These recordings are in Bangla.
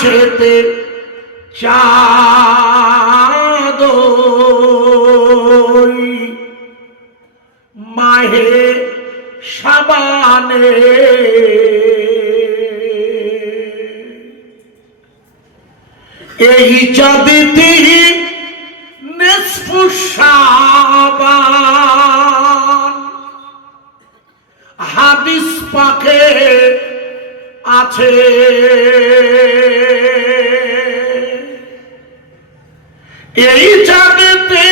আকাশেতে চাঁদ মাহে শাবানে এই চাঁদটি নিসফু শাবান হাদিস পাকে আছে এই চাঁদেতে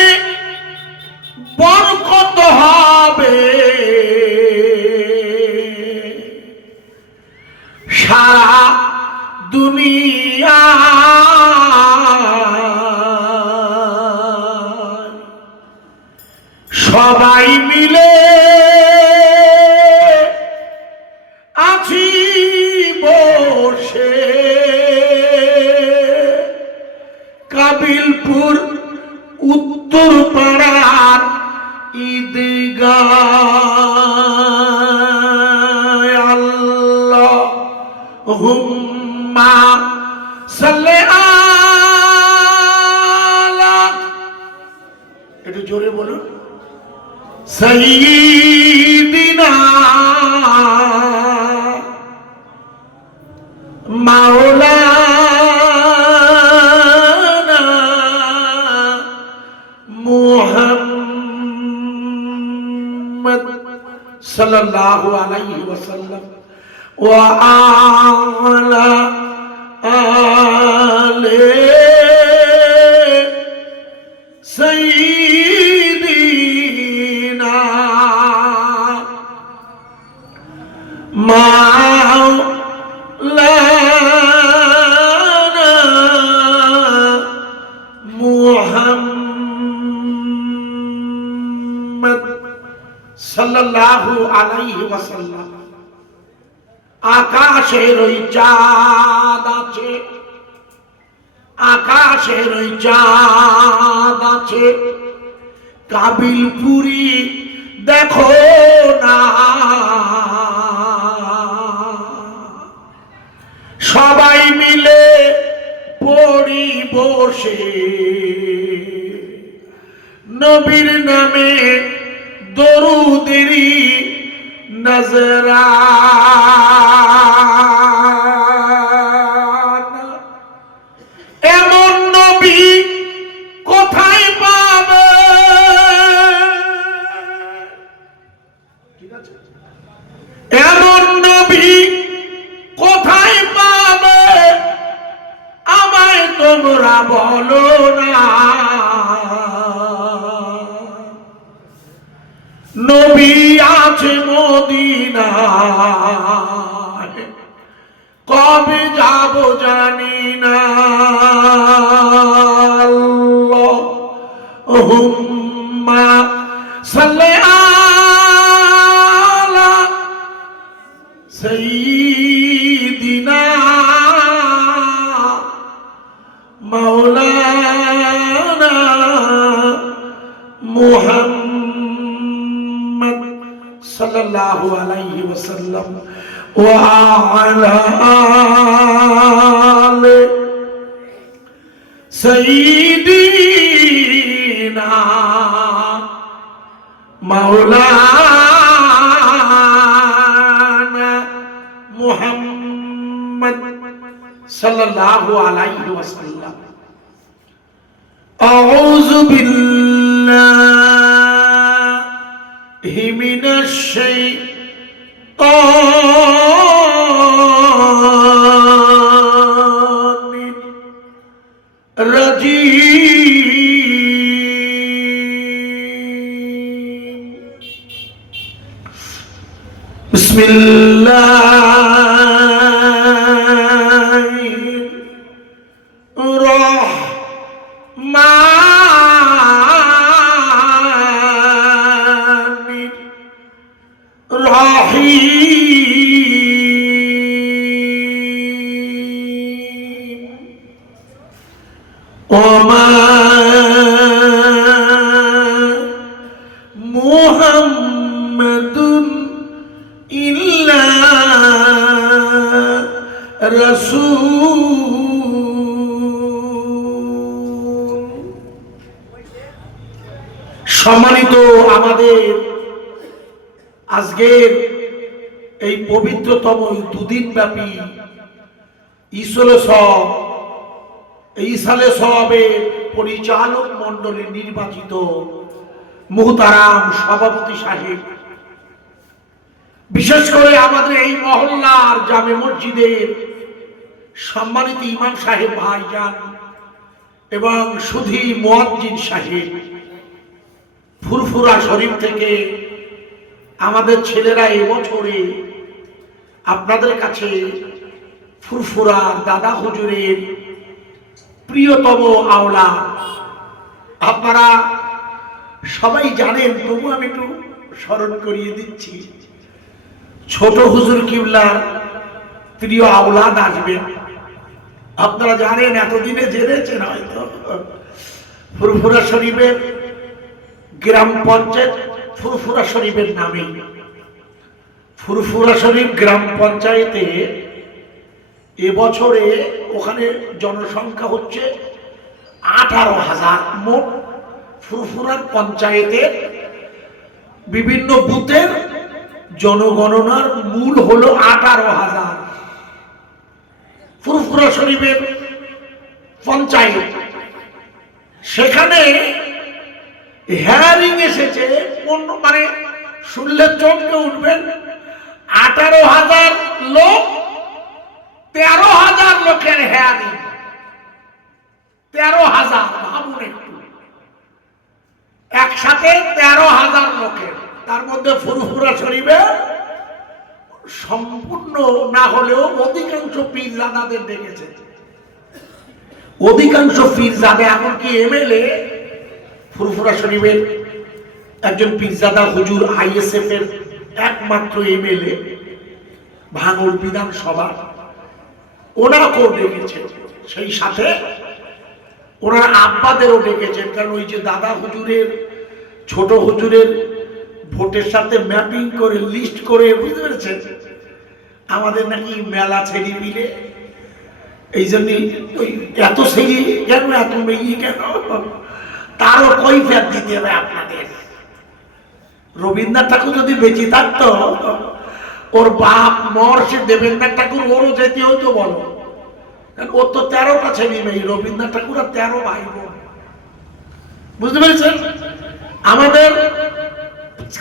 বরকত হবে সারা দুনিয়া সবাই মিলে আছি বসে কাবিলপুর উত্তর পাড়ার ঈদগাহ আল্লাহুম্মা সাল্লি আলা একটু জোরে বলুন সাইয়্যিদিনা মাওলানা মুহাম্মদ সাল্লাল্লাহু আলাইহি ওয়াসাল্লাম ওয়া আলা আলি সাইয়্যিদিনা মাওলানা মুহাম্মদ সাল্লাল্লাহু আলাইহি ওয়াসাল্লাম আকাশের ওই চাঁদ আছে আকাশের ওই চাঁদ আছে কাবিলপুরি দেখো না সবাই মিলে পড়ি বসে নবীর নামে দরুদেরি নজরানা এমন নবী কোথায় পাবে ঠিক আছে এমন নবী কোথায় পাবে আমায় তোমরা বলো না নবী আছে মদিনায় কবে যাব জানি না আল্লাহুম্মা সাল্লি আলা সাইয়্যিদিনা মাওলানা মুহাম্মদ সাল্লাল্লাহু আলাইহি ওয়াসাল্লাম ওয়া আলা আলি সাইয়্যিদিনা মাওলানা মুহাম্মদ সাল্লাল্লাহু আলাইহি ওয়াসাল্লাম আউযু বিল্লাহি মিনাশ শাইতানির রাজীম বিসমিল্লাহির রহমানির রহিম ওমা সম্মানিত আমাদের আজকের এই পবিত্রতম দুদিন ব্যাপী ইসালে সবের পরিচালক মণ্ডলী নির্বাচিত মুহতারাম সভাপতি সাহেব, বিশেষ করে আমাদের এই মহল্লার জামে মসজিদের সম্মানিত ইমাম সাহেব ভাইজান এবং সুধী মুয়াজ্জিন সাহেব, ফুরফুরা শরীফ থেকে আমাদের ছেলেরা এবছরে আপনাদের কাছে ফুরফুরা দাদা হুজুরের প্রিয়তম আওলা। আপনারা সবাই জানেন, তবু আমি একটু স্মরণ করিয়ে দিচ্ছি। ছোট হুজুর কিবলার প্রিয় আওলাদ আসবেন। আপনারা জানেন, এতদিনে জেনেছেন হয়তো, ফুরফুরা শরীফের গ্রাম পঞ্চায়েত ফুরফুরা শরীফের নামে ফুরফুরা শরীফ গ্রাম পঞ্চায়েতে এবছরে ওখানে জনসংখ্যা হচ্ছে 18,000। মোট ফুরফুরার পঞ্চায়েতের বিভিন্ন বুথের জনগণনার মূল হলো 18,000। ফুরফুরা শরীফের পঞ্চায়েত, সেখানে হেয়ারিং এসেছে, মানে শুনলে চমকে উঠবেন, 18,000 লোক, 13,000 লোকের হেয়ারিং। 13,000, ভাবুন একটু, একসাথে 13,000 লোকের। তার মধ্যে ফুরফুরা শরীফে সম্পূর্ণ না হলেও অধিকাংশ পীরজাদাদের ডেকেছে। অধিকাংশ পীরজাদা, এমনকি এমএলএ ফুরফুরা শরীফের একজন পীরজাদা হুজুর আইএসএফ এর একমাত্র এমএলএ ভাঙড় বিধানসভা, ওনাকেও ডেকেছে। সেই সাথে ওনার আব্বাদেরও ডেকেছেন, কারণ ওই যে দাদা হুজুরের ছোট হুজুরের ভোটের সাথে ম্যাপিং করে লিস্ট করে, বুঝতে পেরেছেন, আমাদের নাকি মেলা ছেড়ে মিলে, এই জন্য ওই এত ছেড়ি কেন, এত মেয়ে কেন, তারও কই ফের দিতে হবে আপনাদের। রবীন্দ্রনাথ ঠাকুর যদি বেঁচে থাকতো, ওর বাপ মহর্ষি দেবেন্দ্রনাথ ঠাকুর, ওরও যেতে হইতো, বলো, ও তো 13টা ছেলে মেয়ে, রবীন্দ্রনাথ ঠাকুর আর 13 ভাই বোন, বুঝতে পেরেছেন। আমাদের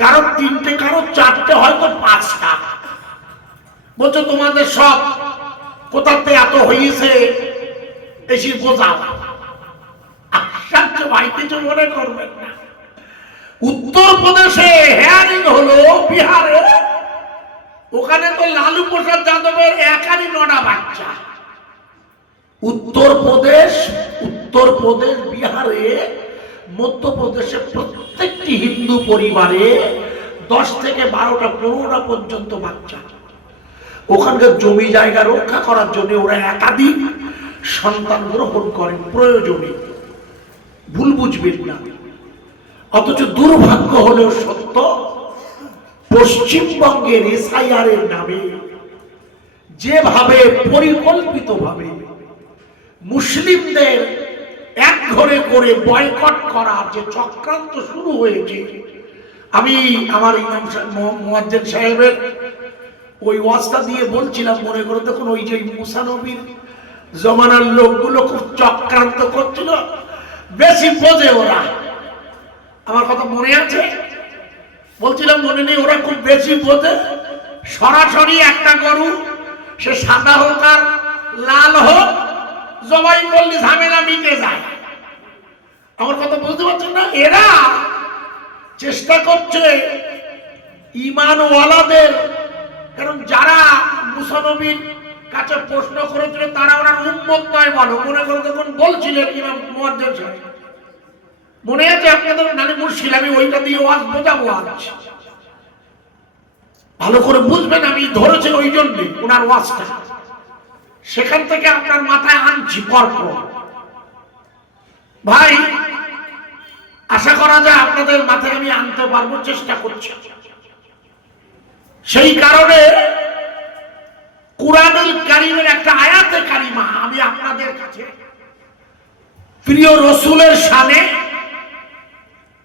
কারো 3টে, কারো 4টে, হয়তো 5টা। বলছো তোমাদের সব কোথাতে এত হয়েছে, এসে বোঝাও। আশ্চর্য ভাই, কিছু মনে করবেন না। উত্তরপ্রদেশে হেয়ারিং হলো, বিহারে, ওখানে তো লালু প্রসাদ যাদবের একারই 9টা বাচ্চা। উত্তরপ্রদেশ, বিহারে, মধ্যপ্রদেশে প্রত্যেকটি হিন্দু পরিবারে 10 থেকে 12টা 15টা পর্যন্ত বাচ্চা। ওখানকার জমি জায়গা রক্ষা করার জন্য ওরা একাধিক সন্তান গ্রহণ করেন প্রয়োজনে, ভুল বুঝবেন না। অথচ দুর্ভাগ্য হলেও সত্য, পশ্চিমবঙ্গের এসআইআর এর নামে যেভাবে পরিকল্পিতভাবে মুসলিমদের এক ঘরে করে বয়কট করার যে চক্রান্ত শুরু হয়েছে, আমি আমার ইমাম মুয়াজ্জিন সাহেবের ওই ওয়াজটা দিয়ে বলছিলাম, মনে করে দেখুন, ওই যে মুসা নবীর জমানার লোকগুলো খুব চক্রান্ত করছিল, বেশি বোঝে ওরা। আমার কথা মনে আছে? বলছিলাম, মনে নেই? ওরা খুব বেশি বোঝে। সরাসরি একটা গরু, সে সাদা হোক আর লাল হোক, জবাই করলে ঝামেলা মিটে যায়। আমার কথা বুঝতে পারছেন না? এরা চেষ্টা করছে ঈমানওয়ালাদের, কারণ যারা মুসা নবীর কাছে প্রশ্ন করেছিল তারা ওনার উম্মত নয় বলো। মনে করে তখন বলছিলেন ইমাম মুয়াজ্জিন সাহেব, মনে আছে আপনাদের? নানি মুর্শিদ, আমি ওইটা দিয়ে ওয়াজ বোঝাবো আজ, ভালো করে বুঝবেন। আমি ধরেছি ওই জন্যই ওনার ওয়াজটা, সেখান থেকে আপনার মাথায় আনছি পরপর। ভাই, আশা করা যায় আপনাদের মাথায় আমি আনতে পারবো, চেষ্টা করছি। সেই কারণে কুরআনুল কারীমের একটা আয়াতে কারিমা আমি আপনাদের কাছে প্রিয় রাসূলের শানে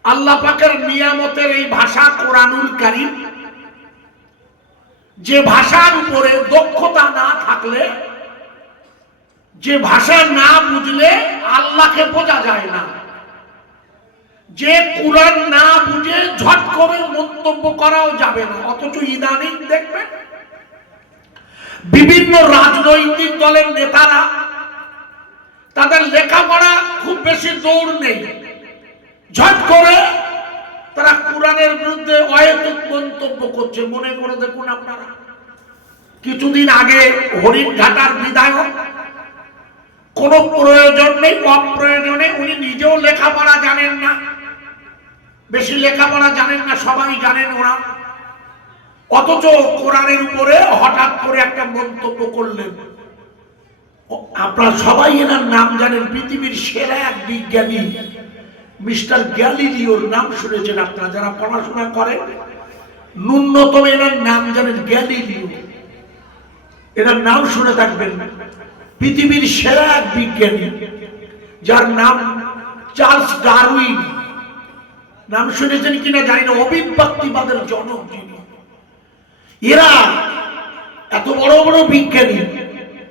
আল্লাহ পাকের নিয়ামতের এই ভাষা কোরআনুল কারীম, যে ভাষার উপরে দক্ষতা না থাকলে, যে ভাষা না বুঝলে আল্লাহকে বোঝা যায় না। যে কোরআন না বুঝে ঝট করে মন্তব্য করাও যাবে না। অথচ ইদানিং দেখবেন বিভিন্ন রাজনৈতিক দলের নেতারা, তাদের লেখাপড়া খুব বেশি দৌড় নেই, ঝট করে তারা কোরআনের বিরুদ্ধে অহেতুক মন্তব্য করছে। মনে করে দেখুন আপনারা, কিছুদিন আগে হরিণঘাটার বিধায়ক কোন প্রয়োজন নেই, অপ্রয়োজনে, উনি নিজেও লেখাপড়া জানেন না, বেশি লেখাপড়া জানেন না, সবাই জানেন ওরা, অথচ কোরআনের উপরে হঠাৎ করে একটা মন্তব্য করলেন। আপনারা সবাই এনার নাম জানেন, পৃথিবীর সেরা এক বিজ্ঞানী মিস্টার গ্যালিলিওর নাম শুনেছেন আপনারা যারা পড়াশোনা করেন, ন্যূনতম এনার নাম জানেন, গ্যালিলিও, এনার নাম শুনে থাকবেন। পৃথিবীর সেরা এক বিজ্ঞানী যার নাম চার্লস ডারউইন, নাম শুনেছেন কিনা জানি না, অভিব্যক্তিবাদের জনক যিনি। এরা এত বড় বড় বিজ্ঞানী,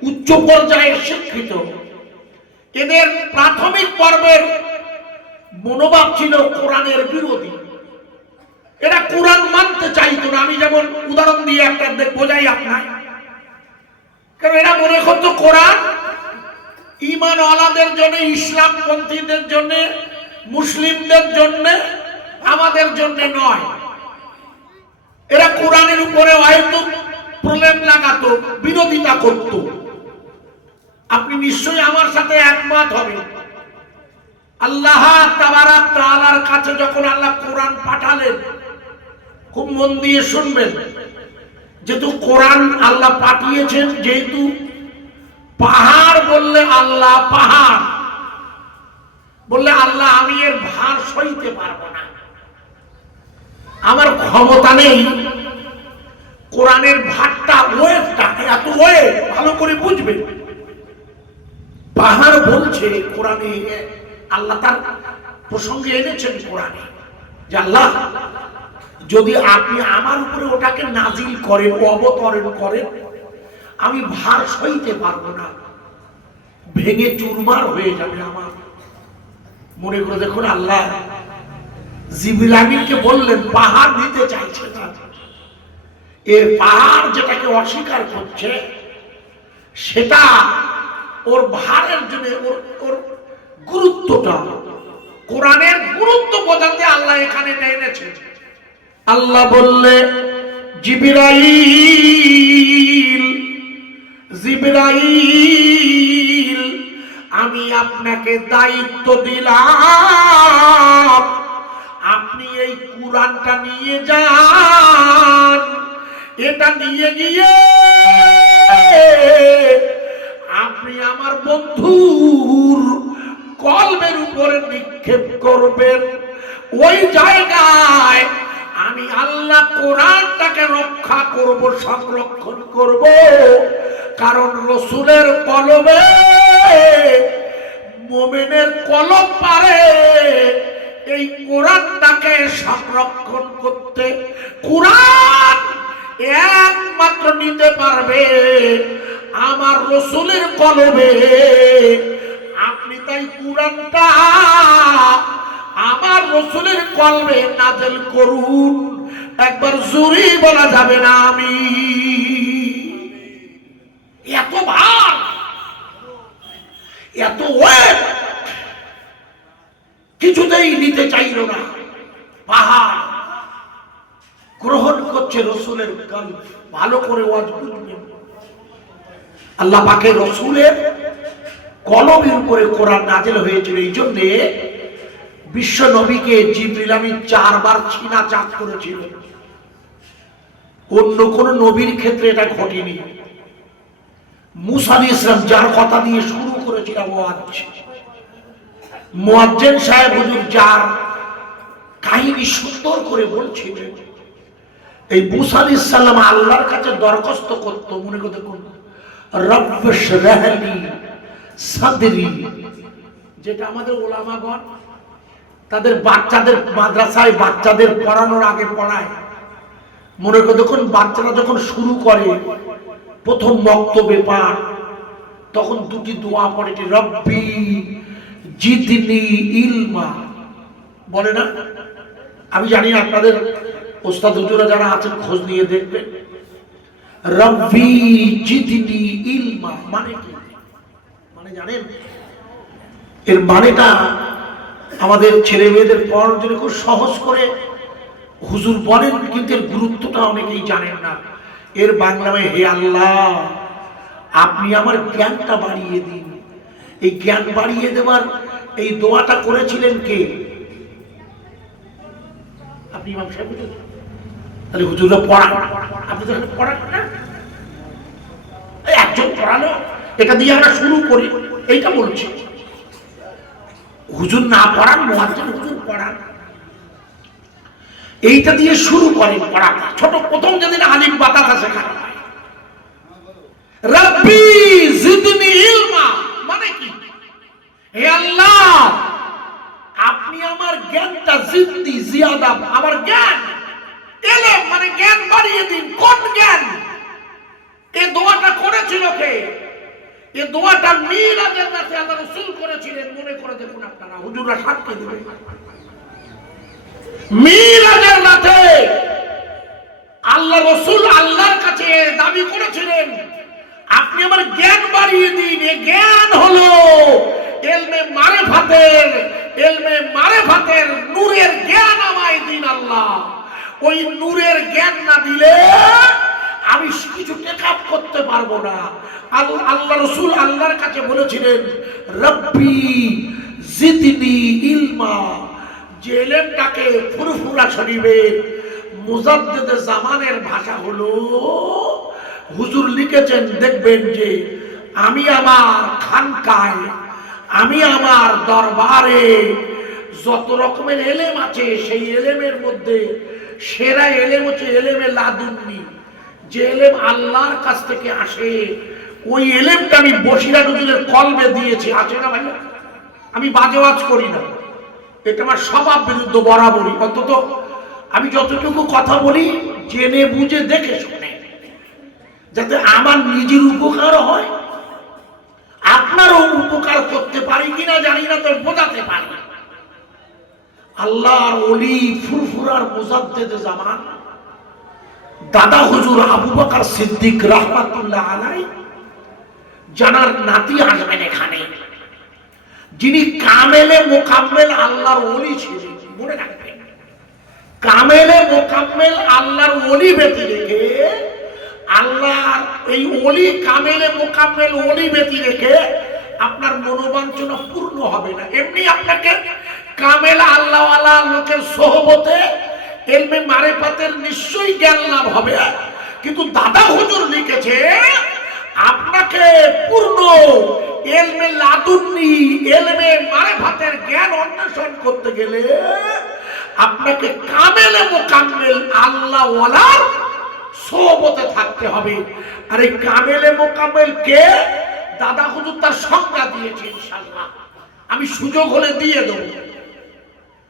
উচ্চ পর্যায়ের শিক্ষিত, এদের প্রাথমিক পর্বের মনোভাব ছিল কোরআনের বিরোধী। এরা কোরআন মানতে চাইতো না। আমি যেমন উদাহরণ দিয়ে একটা বোঝাই আপনার, কারণ এরা মনে করতো কোরআন ঈমানওয়ালাদের জন্য, ইসলাম পন্থীদের জন্য, মুসলিমদের জন্য, আমাদের জন্য নয়। এরা কোরআনের উপরে হয়তো প্রলেপ লাগাতো, বিরোধিতা করত। আপনি নিশ্চয়ই আমার সাথে একমত হবেন। আল্লাহ তাবারাক তাআলার কাছে যখন আল্লাহ কোরআন পাঠালেন, খুব মন দিয়ে শুনবেন, যেহেতু কোরআন আল্লাহ পাঠিয়েছেন, যেহেতু পাহাড় বললে আল্লাহ, পাহাড় বললে আল্লাহ, আমি এর ভার সইতে পারবো না, আমার ক্ষমতা নেই কোরআনের ভারটা, ওয়েটটা এত ওয়েট, ভালো করে বুঝবে। পাহাড় বলছে কোরআনে, আল্লাহ তার প্রসঙ্গে এনেছেন কোরআনে, যে আল্লাহ যদি আপনি আমার উপরে ওটাকে নাজিল করেন, অবতরণ করেন, আমি ভার সইতে পারবো না, ভেঙে চুরমার হয়ে যাবে আমার। মনে করে দেখুন, আল্লাহ জিবরিল আমিনকে বললেন, পাহাড় নিতে চাইছে না। এর পাহাড় যেটাকে অস্বীকার করছে, সেটা ওর ভারের জন্য, ওর গুরুত্বটা, কোরআনের গুরুত্ব বোঝাতে আল্লাহ এখানে এনেছে। আল্লাহ বললে, জিবরাইল, জিবরাইল, আমি আপনাকে দায়িত্ব দিলাম, আপনি এই কোরআনটা নিয়ে যান, এটা নিয়ে গিয়ে আপনি আমার বন্ধুর কলবের উপরে নিক্ষেপ করবেন। ওই জায়গায় আমি আল্লাহ কোরআনটাকে রক্ষা করব, সংরক্ষণ করব, কারণ রসুলের কলবে মুমিনের কলব পারে এই কোরআনটাকে সংরক্ষণ করতে। কোরআন একমাত্র নিতে পারবে আমার রসুলের কলবে। আপনি তাই কোরআনটা আমার রসুলের কলবে নাযিল করুন। একবার জোরে বলা যাবে না আমি? এত ভার, এত ওয়েট কিছুতেই নিতে চাইল না। পাহাড় গ্রহণ করছে রসুলের কলব। ভালো করে ওয়াজ বুঝবেন, আল্লাহ পাকের রসুলের কলবের উপরে কোরআন নাযিল হয়েছিল। এই জন্যে বিশ্ব নবীকে জিবরিল আমিন 4 বার ছিনাচাক করেছিল। অন্য কোন নবীর ক্ষেত্রে এটা ঘটেনি। মুসা আলাইহিস সালাম, যার কথা দিয়ে শুরু করেছিলাম ওয়াজ, মুয়াজ্জিন সাহেব হুজুর যার কাহিনী সুন্দর করে বলছিলেন, এই মুসা আলাইহিস সালাম আল্লাহর কাছে দরখাস্ত করত, মনে করতে কোন রব্বি শরহ লি সাদরি, যেটা আমাদের ওলামাগণ তাদের বাচ্চাদের মাদ্রাসায় বাচ্চাদের পড়ানোর আগে পড়ায়, মনে করে দেখুন বাচ্চারা যখন শুরু করে প্রথম বক্তব্যে পাঠ, তখন দুটি দোয়া পড়ে, রব্বি জিদনি ইলমা, বলে না? আমি জানি আপনাদের ওস্তাদ হুজুরা যারা আছেন খোঁজ নিয়ে দেখবেন। রব্বি জিদনি ইলমা মানে কি? মানে জানেন এর মানেটা? আমাদের ছেলে মেয়েদের পড়ানোর জন্য খুব সহজ করে হুজুর বলেন, কিন্তু এর গুরুত্বটা অনেকেই জানেন না। এর বাংলায়, হে আল্লাহ আপনি আমার জ্ঞানটা বাড়িয়ে দিন। এই জ্ঞান বাড়িয়ে দেওয়ার এই দোয়াটা করেছিলেন কে? আপনি ইমাম সাহেব। তাহলে হুজুররা পড়ান, আপনি তো পড়ান না, একজন পড়ানো, এটা দিয়ে আমরা শুরু করি, এইটা বলছি। হুজুর না পড়ান, মুয়াজ্জিন হুজুর পড়ান, এইটা দিয়ে শুরু করেন পড়া। ছোট প্রথম যেদিন আলিম বাতাসা শেখানো হয়, রব্বি জিদনি ইলমা মানে কি? হে আল্লাহ আপনি আমার জ্ঞানটা জিদনি জিয়াদা, আমার জ্ঞান ইলম মানে জ্ঞান বাড়িয়ে দিন। কোন জ্ঞান? এই দোয়াটা করেছিল কে? এই দোয়াটা মিরাজের রাতে আল্লাহ রাসূল করেছিলেন। মনে করে দেখুন আপনারা, হুজুররা সাক্ষী দিবে। মিরাজের রাতে আল্লাহ রাসূল আল্লাহর কাছে দাবি করেছিলেন, আপনি আমার জ্ঞান বাড়িয়ে দিন। এই জ্ঞান হলো ইলমে মারিফাতের নূরের জ্ঞান আমায় দিন আল্লাহ। ওই নূরের জ্ঞান না দিলে আমি কিছু টেকআপ করতে পারবো না। আল্লাহ রাসূল আল্লাহর কাছে বলেছিলেন, রব্বি জিদনি ইলমা। যে ইলমটাকে ফুরফুরা শরীফের মুজাদ্দিদে জামানের ভাষা হলো, হুজুর লিখেছেন, দেখবেন যে আমি আমার খানকায়, আমি আমার দরবারে যত রকমের এলেম আছে, সেই এলেমের মধ্যে সেরা এলেম হচ্ছে এলেমে লাদুন্নি। যে এলেম আল্লাহর কাছ থেকে আসে, ওই এলেমটা আমি বসিরা হুজুরের কলবে দিয়েছি। আছে না ভাই? আমি বাজে ওয়াজ করি না, এটা আমার স্বভাব বিরুদ্ধ বরাবরই। অন্তত আমি যতটুকু কথা বলি জেনে বুঝে দেখে শুনে, যাতে আমার নিজের উপকার হয়, আপনারও উপকার করতে পারি কিনা জানি না, তো বোঝাতে পারি। আল্লাহর ওলি ফুরফুরার মুজাদ্দিদে জামান দাদা হুজুর আবু বকর সিদ্দিক রাহমাতুল্লাহ আলাইহি জানার নাতি আসবেন এখানে, যিনি কামেলে মোকাম্মেল আল্লাহর ওলি ছিলেন। মনে রাখবেন, কামেলে মোকাম্মেল আল্লাহর ওলি ব্যতি রেখে, আল্লাহর এই ওলি কামেলে মোকাম্মেল ওলি ব্যতি রেখে আপনার মনোবাঞ্ছনা পূর্ণ হবে না। এমনি আপনাকে কামেল আল্লাহওয়ালা লোকের সোহবতে ইলমে মারিফাতের নিশ্চয়ই জ্ঞান লাভ হবে, কিন্তু দাদা হুজুর লিখেছে আপনাকে পূর্ণ ইলমে লাদুন্নি, ইলমে মারিফাতের জ্ঞান অন্বেষণ করতে গেলে আপনাকে কামেলে মোকাম্মেল আল্লাহওয়ালার সোহবতে থাকতে হবে। আর এই কামেলে মোকাম্মেল কে? দাদা হুজুর তার সংজ্ঞা দিয়েছে, ইনশাআল্লাহ আমি সুযোগ হলে দিয়ে দেব।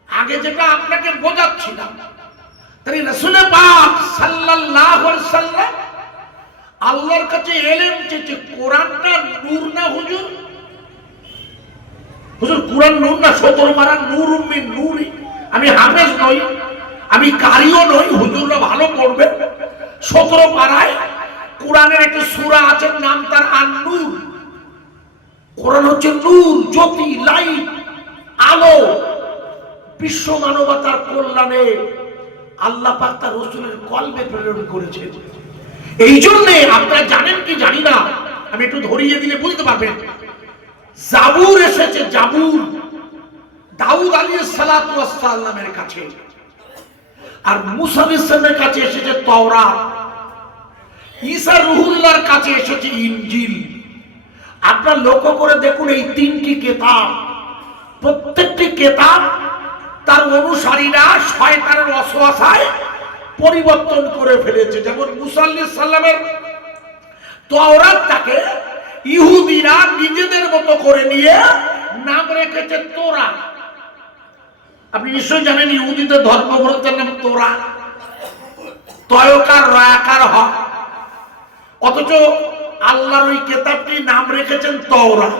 আগে যেটা আপনাকে বোঝাচ্ছিলাম, তাই রাসূল পাক সাল্লাল্লাহু আলাইহি ওয়াসাল্লাম আল্লাহর কাছে এলেম চেয়েছে। কোরআনটা নূর না হুজুর? হুজুর কোরআন নূর না? 17 মারা নূরুম মিন নূরি। আমি হাফেজ নই, আমি কারিও নই, হুজুররা ভালো পড়বে। 17 পারায় কোরআনের একটা সূরা আছে, নাম তার আন-নূর। কোরআন হচ্ছে নূর, জ্যোতি, লাইট, আলো। বিশ্ব মানবতার কল্যাণে আল্লাহ পাক তার রাসূলের কলবে প্রেরণ করেছে। এই জন্যে আপনারা জানেন কি জানি না, আমি একটু ধরিয়ে দিলে বুঝতে পারবেন। জাবুর এসেছে, জাবুর দাউদ আলাইহিস সালাতু ওয়াস সালামের কাছে, আর মুসা আলাইহিস সালামের কাছে এসেছে তাওরাত, ঈসা রুহুল্লাহর কাছে এসেছে ইনজিল। আপনারা লক্ষ্য করে দেখুন, এই তিনটি কিতাব, প্রত্যেকটি কিতাব তার অনুসারীরা শয়তানের ওয়াসওয়াসায় পরিবর্তন করে ফেলেছে। যেমন মুসা আলাইহিস সালামের তাওরাতটাকে ইহুদিরা নিজেদের মতো করে নিয়ে নাম রেখেছে তোরা। আপনি নিশ্চয়ই জানেন ইহুদিদের ধর্মগ্রন্থের নাম তোরা, তয়কার রয়াকার হ, অথচ আল্লাহর ওই কিতাবটির নাম রেখেছেন তওরাত।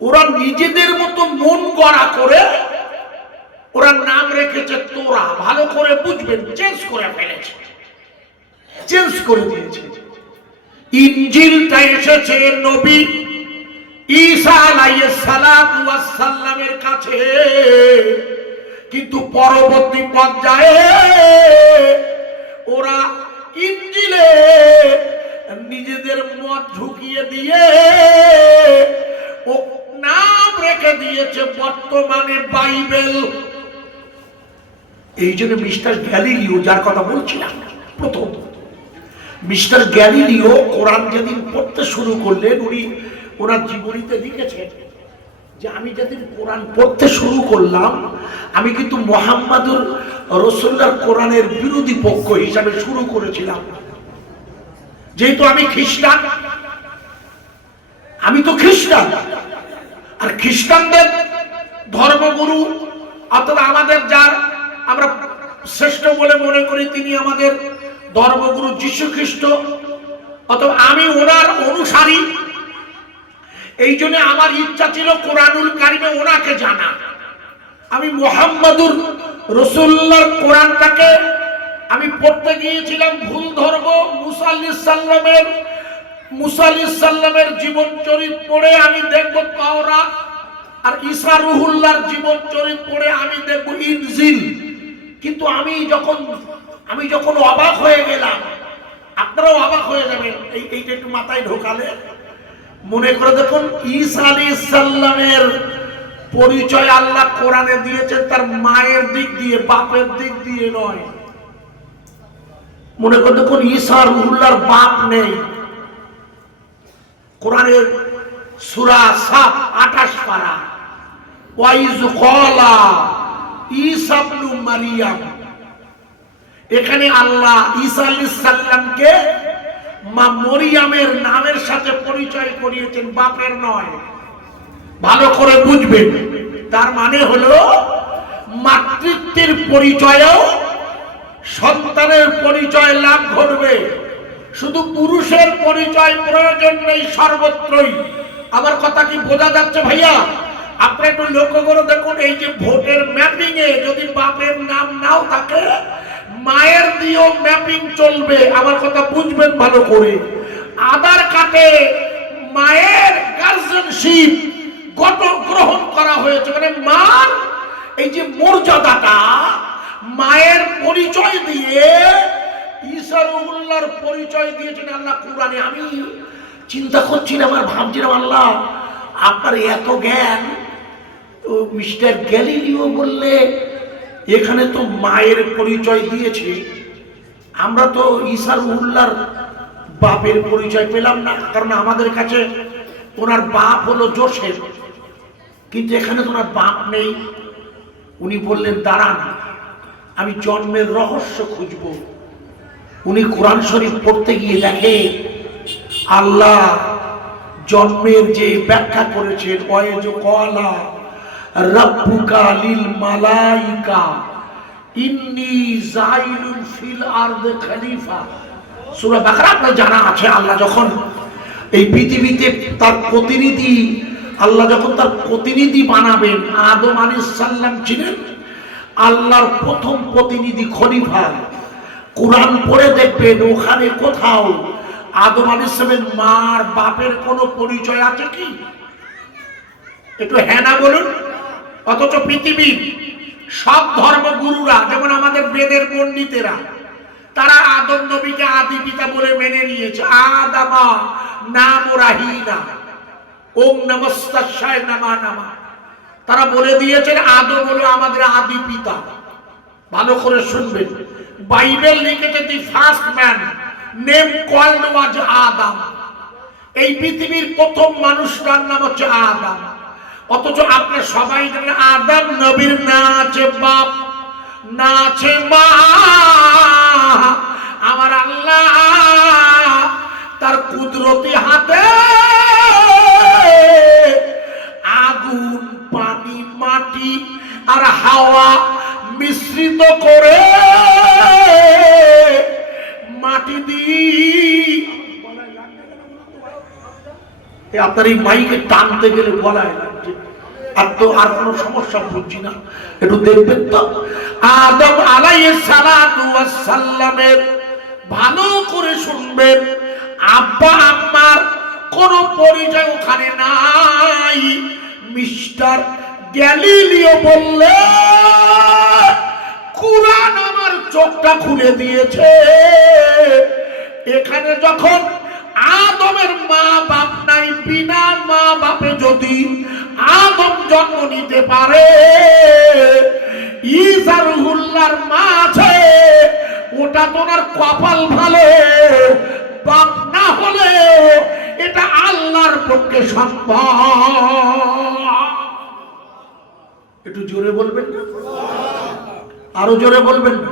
ওরা নিজেদের মতো মন গড়া করে ওরা নাম রেখেছে তোরা। ভালো করে বুঝবেন, চেঞ্জ করে ফেলেছে, চেঞ্জ করে দিয়েছে। ইনজিলটা এসেছে নবী ঈসা আলাইহিস সালাতু ওয়াস সালামের কাছে, কিন্তু পরবর্তী পর্যায়ে ওরা ইনজিলে নিজেদের মত ঢুকিয়ে দিয়ে ও নাম রেখে দিয়েছে বর্তমানে বাইবেল। এই জন্য মিস্টার গ্যালিলিও, যার কথা বলছিলাম প্রথম, মিস্টার গ্যালিলিও কোরআন যেদিন পড়তে শুরু করলেন, উনি ওনার জীবনীতে লিখেছেন যে আমি যেদিন কোরআন পড়তে শুরু করলাম, আমি কিন্তু মুহাম্মাদুর রাসূলুল্লাহর কোরআনের বিরোধী পক্ষ হিসাবে শুরু করেছিলাম। যেহেতু আমি খ্রিস্টান, আমি তো খ্রিস্টান, আর খ্রিস্টানদের ধর্মগুরু অথবা আমাদের যার আমরা শ্রেষ্ঠ বলে মনে করি তিনি আমাদের ধর্মগুরু যীশু খ্রিস্ট, অথবা আমি ওনার অনুসারী। এই জন্য আমার ইচ্ছা ছিল কোরআনুল কারিমে ওনাকে জানা। আমি মুহাম্মাদুর রাসূলুল্লাহর কোরআনটাকে আমি পড়তে গিয়েছিলাম ভুল ধর্ম। মুসা আলাইহিস সালামের জীবন চরিত্র পড়ে আমি দেখব তাওরাত, আর ঈসা রুহুল্লাহর জীবন চরিত্র পড়ে আমি দেখব ইনজিল। কিন্তু আমি যখন অবাক হয়ে গেলাম, আপনারাও অবাক হয়ে যাবেন এইটা একটু মাথায় ঢোকালে। মনে করে দেখুন, ঈসা আলাইহিস সালামের পরিচয় আল্লাহ কোরআনে দিয়েছেন তার মায়ের দিক দিয়ে, বাপের দিক দিয়ে নয়। মনে করে দেখুন, ঈসা রুহুল্লাহর বাপ নেই। কোরআনের সূরা সাফ 28 পারা, ওয়াইজ ক্বালা ঈসা ইবনু মারইয়াম, এখানে আল্লাহ ঈসা আলাইহিস সালামকে মা মরিয়মের নামের সাথে পরিচয় করিয়েছেন, বাপের নয়। ভালো করে বুঝবেন, তার মানে হলো মাতৃত্বের পরিচয়েও সন্তানের পরিচয় লাভ ঘটবে। শুধু পুরুষের পরিচয় প্রয়োজন নেই সর্বত্রই। আমার কথা কি বোঝা যাচ্ছে ভাইয়া? আপনারা একটু লক্ষ্য করে দেখুন, এই যে ভোটের ম্যাপিং এ যদি বাপের নাম নাও থাকে, মায়ের দিয়েও ম্যাপিং চলবে। আমার কথা বুঝবেন ভালো করে। আধার কার্ডে মায়ের গার্জিয়ানশিপ গ্রহণ করা হয়েছে, মানে মার এই যে মর্যাদাটা মায়ের পরিচয় দিয়ে ঈসা রুহুল্লাহর পরিচয় দিয়েছেন আল্লাহ কোরআনে। আমি চিন্তা করছিলাম আর ভাবছিলাম, আল্লাহ আপনার এত জ্ঞান। তো মিস্টার গ্যালিলিও বললে এখানে তো মায়ের পরিচয় দিয়েছে, আমরা তো ঈসা রুহুল্লাহর বাপের পরিচয় পেলাম না, কারণ আমাদের কাছে ওনার বাপ হলো যোসেফ, কিন্তু এখানে তো ওনার বাপ নেই। উনি বললেন দাঁড়ান, আমি জন্মের রহস্য খুঁজব। উনি কোরআন শরীফ পড়তে গিয়ে দেখে আল্লাহ জন্মের যে ব্যাখ্যা করেছেন, ওয়াইজ ক্বালা রাব্বুকা লিল মালাইকা ইন্নী জাইলুন ফিল আরদি খলিফা। সূরা বাকারা আপনার জানা আছে। আল্লাহ যখন এই পৃথিবীতে তার প্রতিনিধি, আল্লাহ যখন তার প্রতিনিধি বানাবেন, আদম আলাইহিস সালাম ছিলেন আল্লাহর প্রথম প্রতিনিধি, খলিফা। কোরআন পড়ে দেখবেন ওখানে কোথাও আদম আলাইহিস সালামের মার বাপের কোনো পরিচয় আছে কি? একটু হ্যাঁ না বলুন। অথচ পৃথিবীর সব ধর্মগুরুরা, যেমন আমাদের বেদের পণ্ডিতেরা, তারা আদম নবীকে আদি পিতা বলে মেনে নিয়েছে। আদামা নাম রাহিনা ওম নমস্তাশায় নামা নামা, তারা বলে দিয়েছেন আদম হলো আমাদের আদি পিতা। ভালো করে শুনবেন, বাইবেল লিখেছে the first man name called was Adam. এই পৃথিবীর প্রথম মানুষটার নাম হচ্ছে আদম। অথচ আপনি সবাই জানেন আদম নবীর না আছে বাপ, না আছে মা। আমার আল্লাহ তার কুদরতি হাতে আগুন, পানি, মাটি আপনার এই মাইকে টানতে গেলে গলায় লাগছে, আর তো আর কোনো সমস্যা বুঝছি না, একটু দেখবেন তো। আদম আলাইহিস সালাতু ওয়াস সালামের ভালো করে শুনবেন, আব্বা আম্মার কোনো পরিচয় ওখানে নাই। মিস্টার গ্যালিলিও বললে কুরআন আমার চোখটা খুলে দিয়েছে। এখানে যখন আদমের মা বাপ নাই, বিনা মা বাপে যদি আদম জন্ম নিতে পারে, ঈসা রুহুল্লাহর মা আছে, ওটা তোমার কপাল ভালো, বাপ না হলে এটা আল্লাহর পক্ষে সম্ভব। একটু জোরে বলবেন না, আরো জোরে বলবেন না,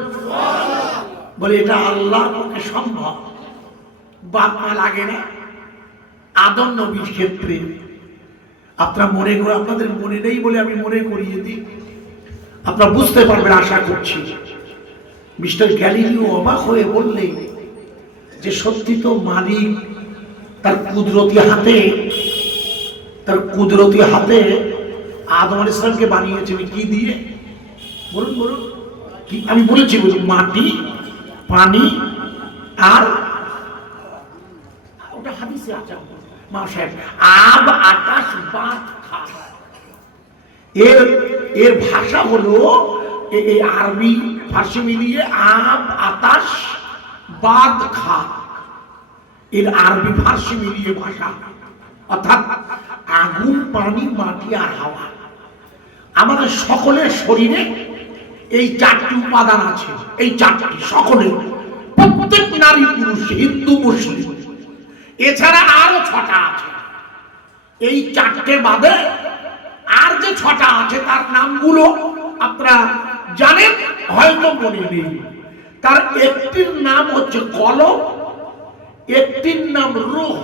বলে এটা আল্লাহর পক্ষে সম্ভব। বাপ মা লাগে না। আদম নবীর ক্ষেত্রে আপনারা মনে করে, আপনাদের মনে নেই বলে আমি মনে করিয়ে দিই, আপনারা বুঝতে পারবেন আশা করছি। মিস্টার গ্যালিলিও অবাক হয়ে বললে যে সত্যি তো মালিক তার কুদরতি হাতে আদম আলাইহিস সালামকে বানিয়েছে। কি দিয়ে বলুন বলুন, কি আমি বলেছি বলুন? মাটি, পানি আর ওটা হাদিসে আছে মা সাহেব, আব আকাশ বাত খাস। এর ভাষা হলো এই আরবি ফার্সি মিলিয়ে আব আকাশ বাদ খা, এর আরবি ফার্সি মিলিয়ে ভাষা, অর্থাৎ আগুন, পানি, মাটি আর হাওয়া। আমাদের সকলের শরীরে এই চারটি উপাদান আছে, এই চারটি সকলের, প্রত্যেক নারী পুরুষ, হিন্দু মুসলিম, এছাড়া আরো 6টা আছে। এই চারটে বাদে আর যে 6টা আছে তার নামগুলো আপনারা জানেন, হয়তো মনে নেই। তার একটির নাম হচ্ছে কলব, একটির নাম রূহ,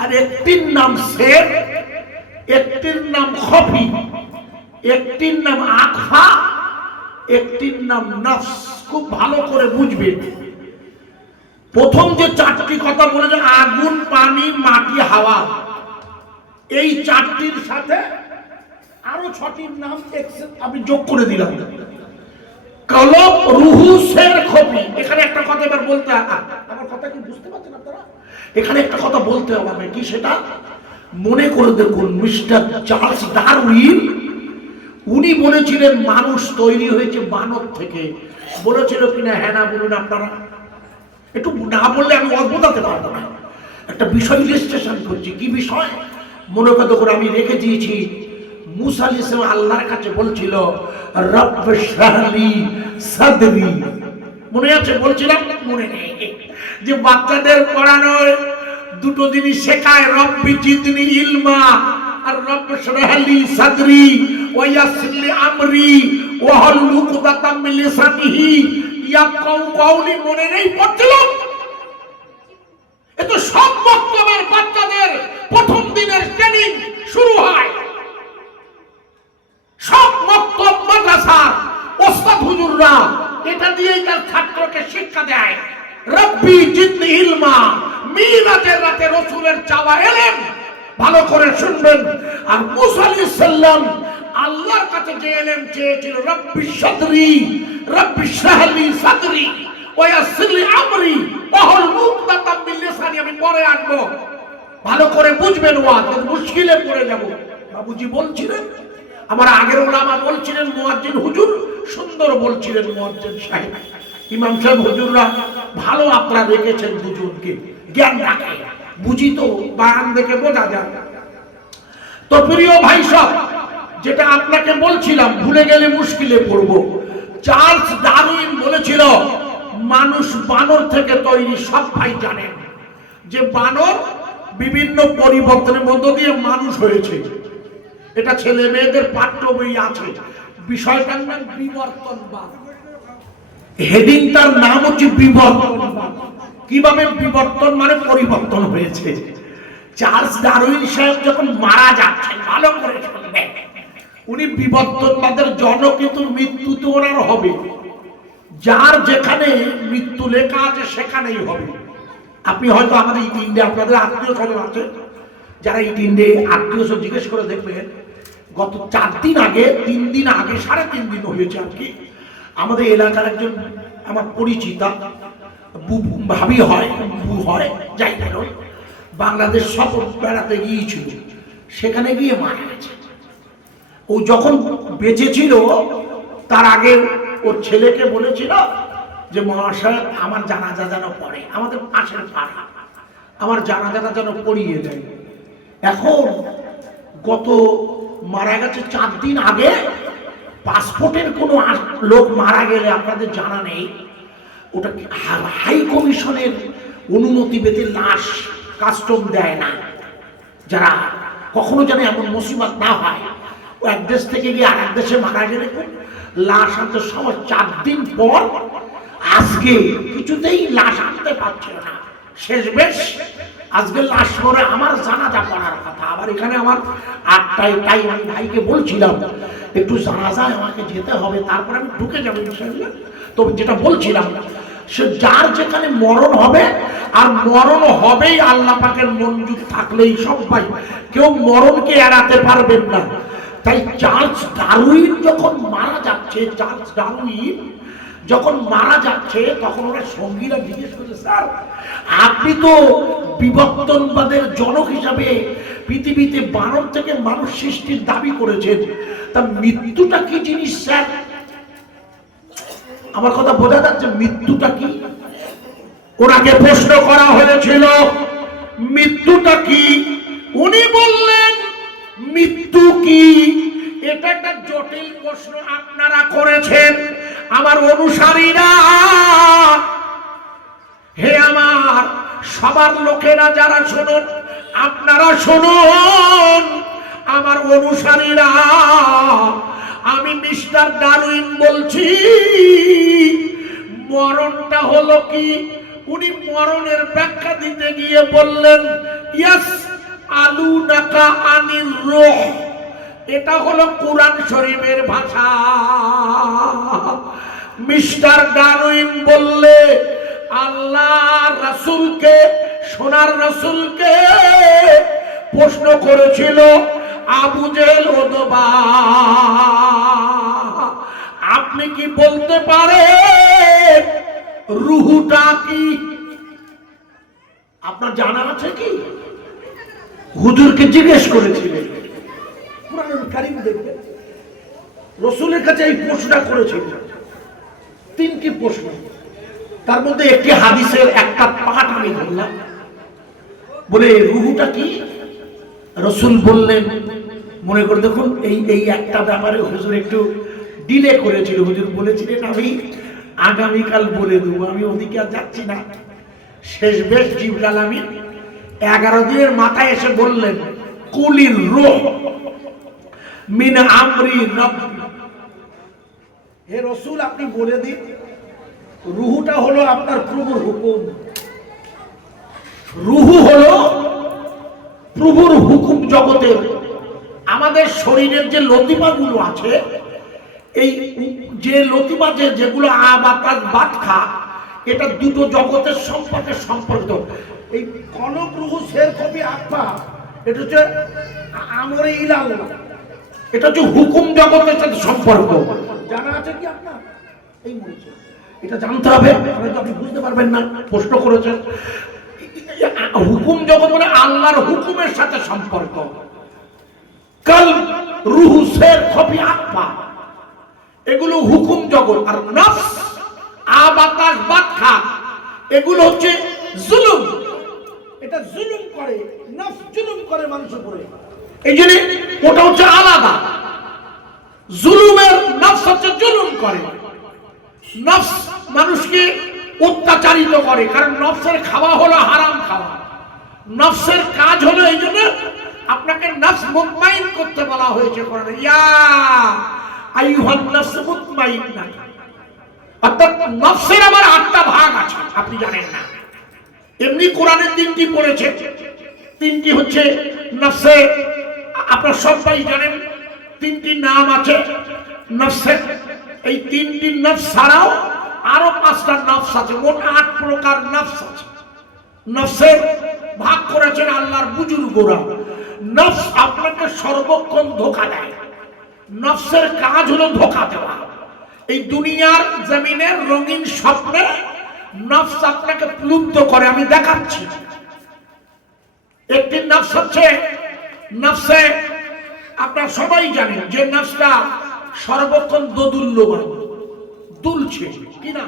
আর একটির নাম সের, একটির নাম খফি, একটির নাম আখফা, একটির নাম নফস। খুব ভালো করে বুঝবেন। প্রথম যে 4টি কথা বলেছে, আগুন, পানি, মাটি, হাওয়া, এই 4টির সাথে আরো 6টির নাম আমি যোগ করে দিলাম। কলব, রুহু, সের, খফি। এখানে একটা কথা এবার বলতে, আমার কথা কি বুঝতে পারছেন আপনারা? এখানে একটা কথা বলতে হবে, কি সেটা মনে করে দেখুন। মিস্টার চার্লস ডারউইন উনি বলেছিলেন মানুষ তৈরি হয়েছে বানর থেকে। বলেছিল কিনা? হ্যাঁ না বলুন আপনারা। একটু না বললে আমি অদ্ভুতাতে পারবো না। একটা বিষয় রেজিস্ট্রেশন করছি। কি বিষয়? মনে করে আমি রেখে দিয়েছি। মুসা আলাইহিস সালাম আল্লাহর কাছে বলছিল রব্ব শরহলি সাদরি, মনে আছে? বলছিলাম মনে নেই যে বাচ্চাদের পড়ানোর দুটো জিনিস শেখায়, রব্বি জিদনি ইলমা আর রব্ব শরহলি সাদরি ওয়া ইয়াসসির লি আমরি ওয়া হলুল উকদাতাম মিন লিসানিহি ইয়াফকাহু কওলি। মনে নেই? পড়ছিলাম। এ তো সব বক্তব্যের বাচ্চাদের প্রথম দিনের ট্রেনিং শুরু হয়। সব মক্তব মাদ্রাসা ওস্তাদ হুজুররা এটা দিয়েই তার ছাত্রকে শিক্ষা দেয়। রব্বি জিদনি ইলমা, মিরাজের রাতে রাসূলের চাওয়া ইলম। ভালো করে শুনবেন। আর মুসা আলাইহিস সালাম আল্লাহর কাছে যে ইলম চেয়েছিল, রব্বি সাদরি, রব্বি শরহলি সাদরি ওয়া ইয়াসসির লি আমরি ওয়া হলুল উকদাতাম মিন লিসানি। আমি পরে আনবো, ভালো করে বুঝবেন। ওয়াজ মুশকিলে পড়ে যাব। বাবুজি বলছিলেন, আমার আগের ওলামা বলছিলেন, মুয়াজ্জিন হুজুর সুন্দর বলছিলেন, মুয়াজ্জিন সাহেব, ইমাম সাহেব, হুজুররা ভালো আপনারা রেখেছেন দুজনকে, জ্ঞান রাখে। বুঝি তো বায়ান দেখে বোঝা যায়। তো প্রিয় ভাই সব, যেটা আপনাকে বলছিলাম, ভুলে গেলে মুশকিলে পড়ব। চার্লস ডারউইন বলেছিল মানুষ বানর থেকে তৈরি। সব ভাই জানেন যে বানর বিভিন্ন পরিবর্তনের মধ্য দিয়ে মানুষ হয়েছে। এটা ছেলে মেয়েদের পাঠ্য বই আছে। বিষয়টার নাম বিবর্তনবাদ। হেডিংটার নাম হচ্ছে বিবর্তনবাদ। কিভাবে বিবর্তন মানে পরিবর্তন হয়েছে। চার্লস ডারউইন সাহেব যখন মারা যাচ্ছেন, ভালো করে শুনবেন, উনি বিবর্তনবাদের জনক, কিন্তু মৃত্যু তো ওনার হবে। যার যেখানে মৃত্যু লেখা আছে সেখানেই হবে। আপনি হয়তো আমাদের ইন্ডিয়া, আপনাদের আত্মীয় স্বজন আছে, যারা এই তিনটে আত্মীয় জিজ্ঞেস করে দেখবেন, গত 4 দিন আগে, 3 দিন আগে, 3.5 দিন হয়েছে আর কি, আমাদের এলাকার একজন আমার পরিচিতা ভাবি হয়, বু হয়, যাই না, বাংলাদেশ সফর বেড়াতে গিয়েছিল, সেখানে গিয়ে মারা গেছে। ও যখন বেঁচে ছিল তার আগে ওর ছেলেকে বলেছিল যে মহাশয় আমার জানাজা যেন পড়ে, আমাদের পাশের পাড়া, আমার জানাজাটা যেন পড়িয়ে দেয়। এখন গত মারা গেছে 4 দিন আগে, পাসপোর্টের কোনো লোক মারা গেলে আপনাদের জানা নেই, ওটা হাই কমিশনের অনুমতি পেতে লাশ কাস্টম দেয় না। যারা কখনো যেন এমন মুসিবত না হয়, ও এক দেশ থেকে গিয়ে আর এক দেশে মারা গেলে লাশ আনতে সময় 4 দিন পর, আজকে কিছুতেই লাশ আনতে পারছে না। শেষ বেশ আজকে লাশ পরে আমার জানাজা পড়ার কথা, আবার এখানে আমার 8টায় টাইম, আমি ভাইকে বলছিলাম একটু জানাজায় আমাকে যেতে হবে, তারপরে আমি ঢুকে যাবো ইনশাআল্লাহ। তবে যেটা বলছিলাম, সে যার যেখানে মরণ হবে, আর মরণ হবেই আল্লাহ পাকের মঞ্জুর থাকলেই সবাই, কেউ মরণকে এড়াতে পারবেন না। তাই চার্লস ডারউইন যখন মারা যাচ্ছে, চার্লস ডারউইন যখন মারা যাচ্ছে, তখন ওরা সঙ্গীরা জিজ্ঞেস করছে, স্যার আপনি তো বিবর্তনবাদের জনক হিসাবে পৃথিবীতে বানর থেকে মানুষ সৃষ্টির দাবি করেছেন, তা মৃত্যুটা কি জিনিস স্যার? আমার কথা বোঝা যাচ্ছে? মৃত্যুটা কি ওনাকে প্রশ্ন করা হয়েছিল, মৃত্যুটা কি? উনি বললেন মৃত্যু কি? এটা একটা জটিল প্রশ্ন আপনারা করেছেন আমার অনুসারীরা। হে আমার সবার লোকেরা যারা শুনুন, আপনারা শুনুন আমার অনুসারীরা, আমি মিস্টার ডারউইন বলছি, মরণটা হলো কি? উনি মরণের ব্যাখ্যা দিতে গিয়ে বললেন, ইয়াস আলুনাকা আনির রূহ, এটা হলো কুরআন শরীফের ভাষা। মিস্টার ডারউইন বললে আল্লাহ রাসূলকে, সোনার রাসূলকে প্রশ্ন করেছিল আবু জেহেল ওতবা, আপনি কি বলতে পারেন রূহটা কি? আপনার জানা আছে কি? হুজুরকে জিজ্ঞেস করেছিলেন, কুরআনুল কারীম দেখবেন রাসূলের কাছে এই প্রশ্নটা করেছিল। 3টি প্রশ্ন, তার মধ্যে একটি হাদিসের একটা পাঠ আমি ধরলাম। বলে রূহটা কি? রাসূল বললেন, মনে করে দেখুন এই একটা ব্যাপারে হুজুর একটু ডিলে করেছিল। হুজুর বলেছিলেন আমি আগামীকাল বলে দেবো, আমি ওদিকে আর যাচ্ছি না। শেষ বেশ জিবরাইল আমিন 11 দিনের মাথায় এসে বললেন, কুলির রূহ মিন আমরি রাব্বি, হে রাসূল আপনি বলে দিন রূহটা হলো আপনার প্রভুর হুকুম। রূহ হলো প্রভুর হুকুম জগতের। আমাদের শরীরের যে লতিফাগুলো আছে, এই যে লতিফা যেগুলো বাতাস বাতখা, এটা দুটো জগতের সম্পর্কে সম্পর্কিত। এই কলব রূহ শের কবি আত্মা, এটা হচ্ছে আমরে ইলাল্লাহ, এটা হচ্ছে হুকুম জগতের সাথে সম্পর্ক। জানা আছে কি আপনার? এই বলছে এটা জানতে হবে, হয়তো আপনি বুঝতে পারবেন না, প্রশ্ন করেছেন। হুকুম জগৎ মানে আল্লাহর হুকুমের সাথে সম্পর্ক। কাল রূহ শের কবি আত্মা, এগুলো হুকুম জগৎ। আর নফস বাতাস বাতখা, এগুলো হচ্ছে জুলুম, এটা জুলুম করে, নফস জুলুম করে মানুষের উপরে। এই জন্য ওটা হচ্ছে আলাদা। জুলুমের নফস হচ্ছে জুলুম করে, নফস মানুষকে অত্যাচারিত করে, কারণ নফসের খাওয়া হলো হারাম খাওয়া। নফসের কাজ হলো, এই জন্য আপনাকে নফস মুতমাইন করতে বলা হয়েছে কোরআনে, ইয়া আইয়ুহান নফস মুতমাইন্না। অর্থাৎ নফসের আবার 8টা ভাগ আছে, আপনি জানেন না। এমনি কোরআনের 3টি পড়েছে, 3টি হচ্ছে নফসে, আপনারা সবাই জানেন 3টি নাম আছে নফসের। এই 3টি নফস ছাড়াও আরো 5টা নফস আছে, মোট 8 প্রকার নফস আছে। নফসের ভাগ করেছেন আল্লাহর বুজুর্গরা। নফস আপনাকে সর্বক্ষণ ধোঁকা দেয়। নফসের কাজ হলো ধোঁকা দেওয়া। এই দুনিয়ার জমিনের রঙিন স্বপ্নে নফস আপনাকে প্লুব্ধ করে। আমি দেখাচ্ছি। একটি নফস হচ্ছে নফসে, আপনারা সবাই জানেন যে নফসটা সর্বক্ষণ দোদুল্যমান, দুলছে কিনা?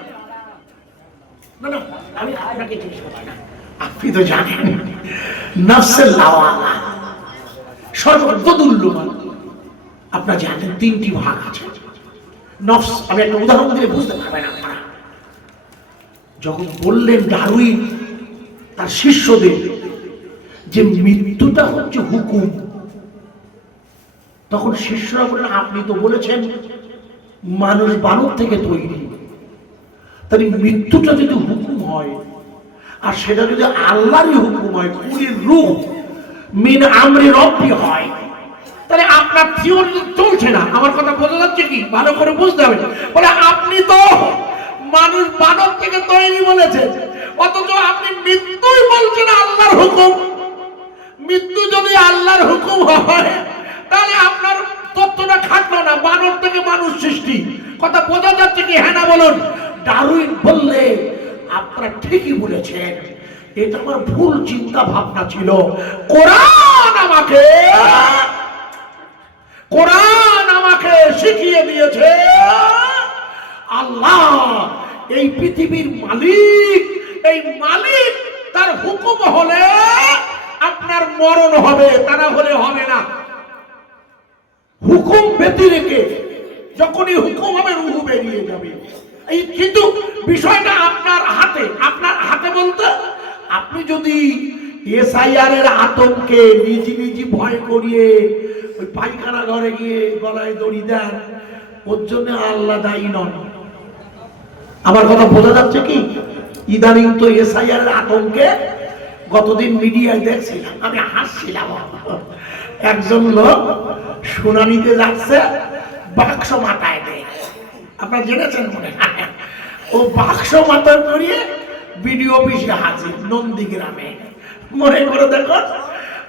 না না, আমি আপনাকে জিজ্ঞেস করছি না, আপনি তো জানেন। নফসের লাওয়ালা সর্বক্ষণ দোদুল্যমান। আপনারা জানেন তিনটি ভাগ আছে নফস। আমি একটা উদাহরণ দিলে বুঝতে পারবেন আপনারা। যখন বললেন ডারউইন তার শিষ্যদের যে মৃত্যুটা হচ্ছে হুকুম, তখন শিষ্যরা বললেন আপনি তো বলেছেন মানুষ বানর থেকে তৈরি, তাহলে মৃত্যুটা যদি হুকুম হয় আর সেটা যদি আল্লাহরই হুকুম হয়, কুলির রূহ মিন আমরি রব্বি হয়, তাহলে আপনার থিওরি চলছে না। আমার কথা বোঝা যাচ্ছে কি? ভালো করে বুঝতে হবে। বলে আপনি তো মানুষ বানর থেকে তৈরি বলেছেন, অথচ আপনি মৃত্যুই বলছেন আল্লাহর হুকুম। মৃত্যু যদি আল্লাহর হুকুম হয় তাহলে আপনার তত্ত্বটা খাটলো না, বানর থেকে মানুষ সৃষ্টি। কথা বোঝা যাচ্ছে কি? হ্যাঁ না বলুন। ডারউইন বললে আপনারা ঠিকই বলেছেন, এটা আমার ভুল চিন্তা ভাবনা ছিল। কোরআন আমাকে শিখিয়ে দিয়েছে আল্লাহ এই পৃথিবীর মালিক। এই মালিক তার হুকুম হলে আপনার মরণ হবে, তা না হলে হবে না। হুকুম ব্যতিরেকে যখনই হুকুম হবে রূহ বেরিয়ে যাবে। এই কিন্তু বিষয়টা আপনার হাতে। আপনার হাতে বলতে আপনি যদি এসআইআর এর আতঙ্কে নিজে ভয় করিয়ে ওই পায়খানা ঘরে গিয়ে গলায় দড়ি দেন, ওর জন্য আল্লাহ দায়ী নন। আমার কথা বোঝা যাচ্ছে কি? ইদানিং তো এসআইআর এর আতঙ্কে গতদিন মিডিয়ায় দেখছিলাম, আমি হাসছিলাম। একজন লোক শুনানিতে যাচ্ছে, বাক্স মাথায় দেয়। আপনারা জেনেছেন মনে হয়? ও বাক্স মাথায় করিয়ে বিডিও অফিসে হাজির নন্দীগ্রামে। মনে করে দেখুন,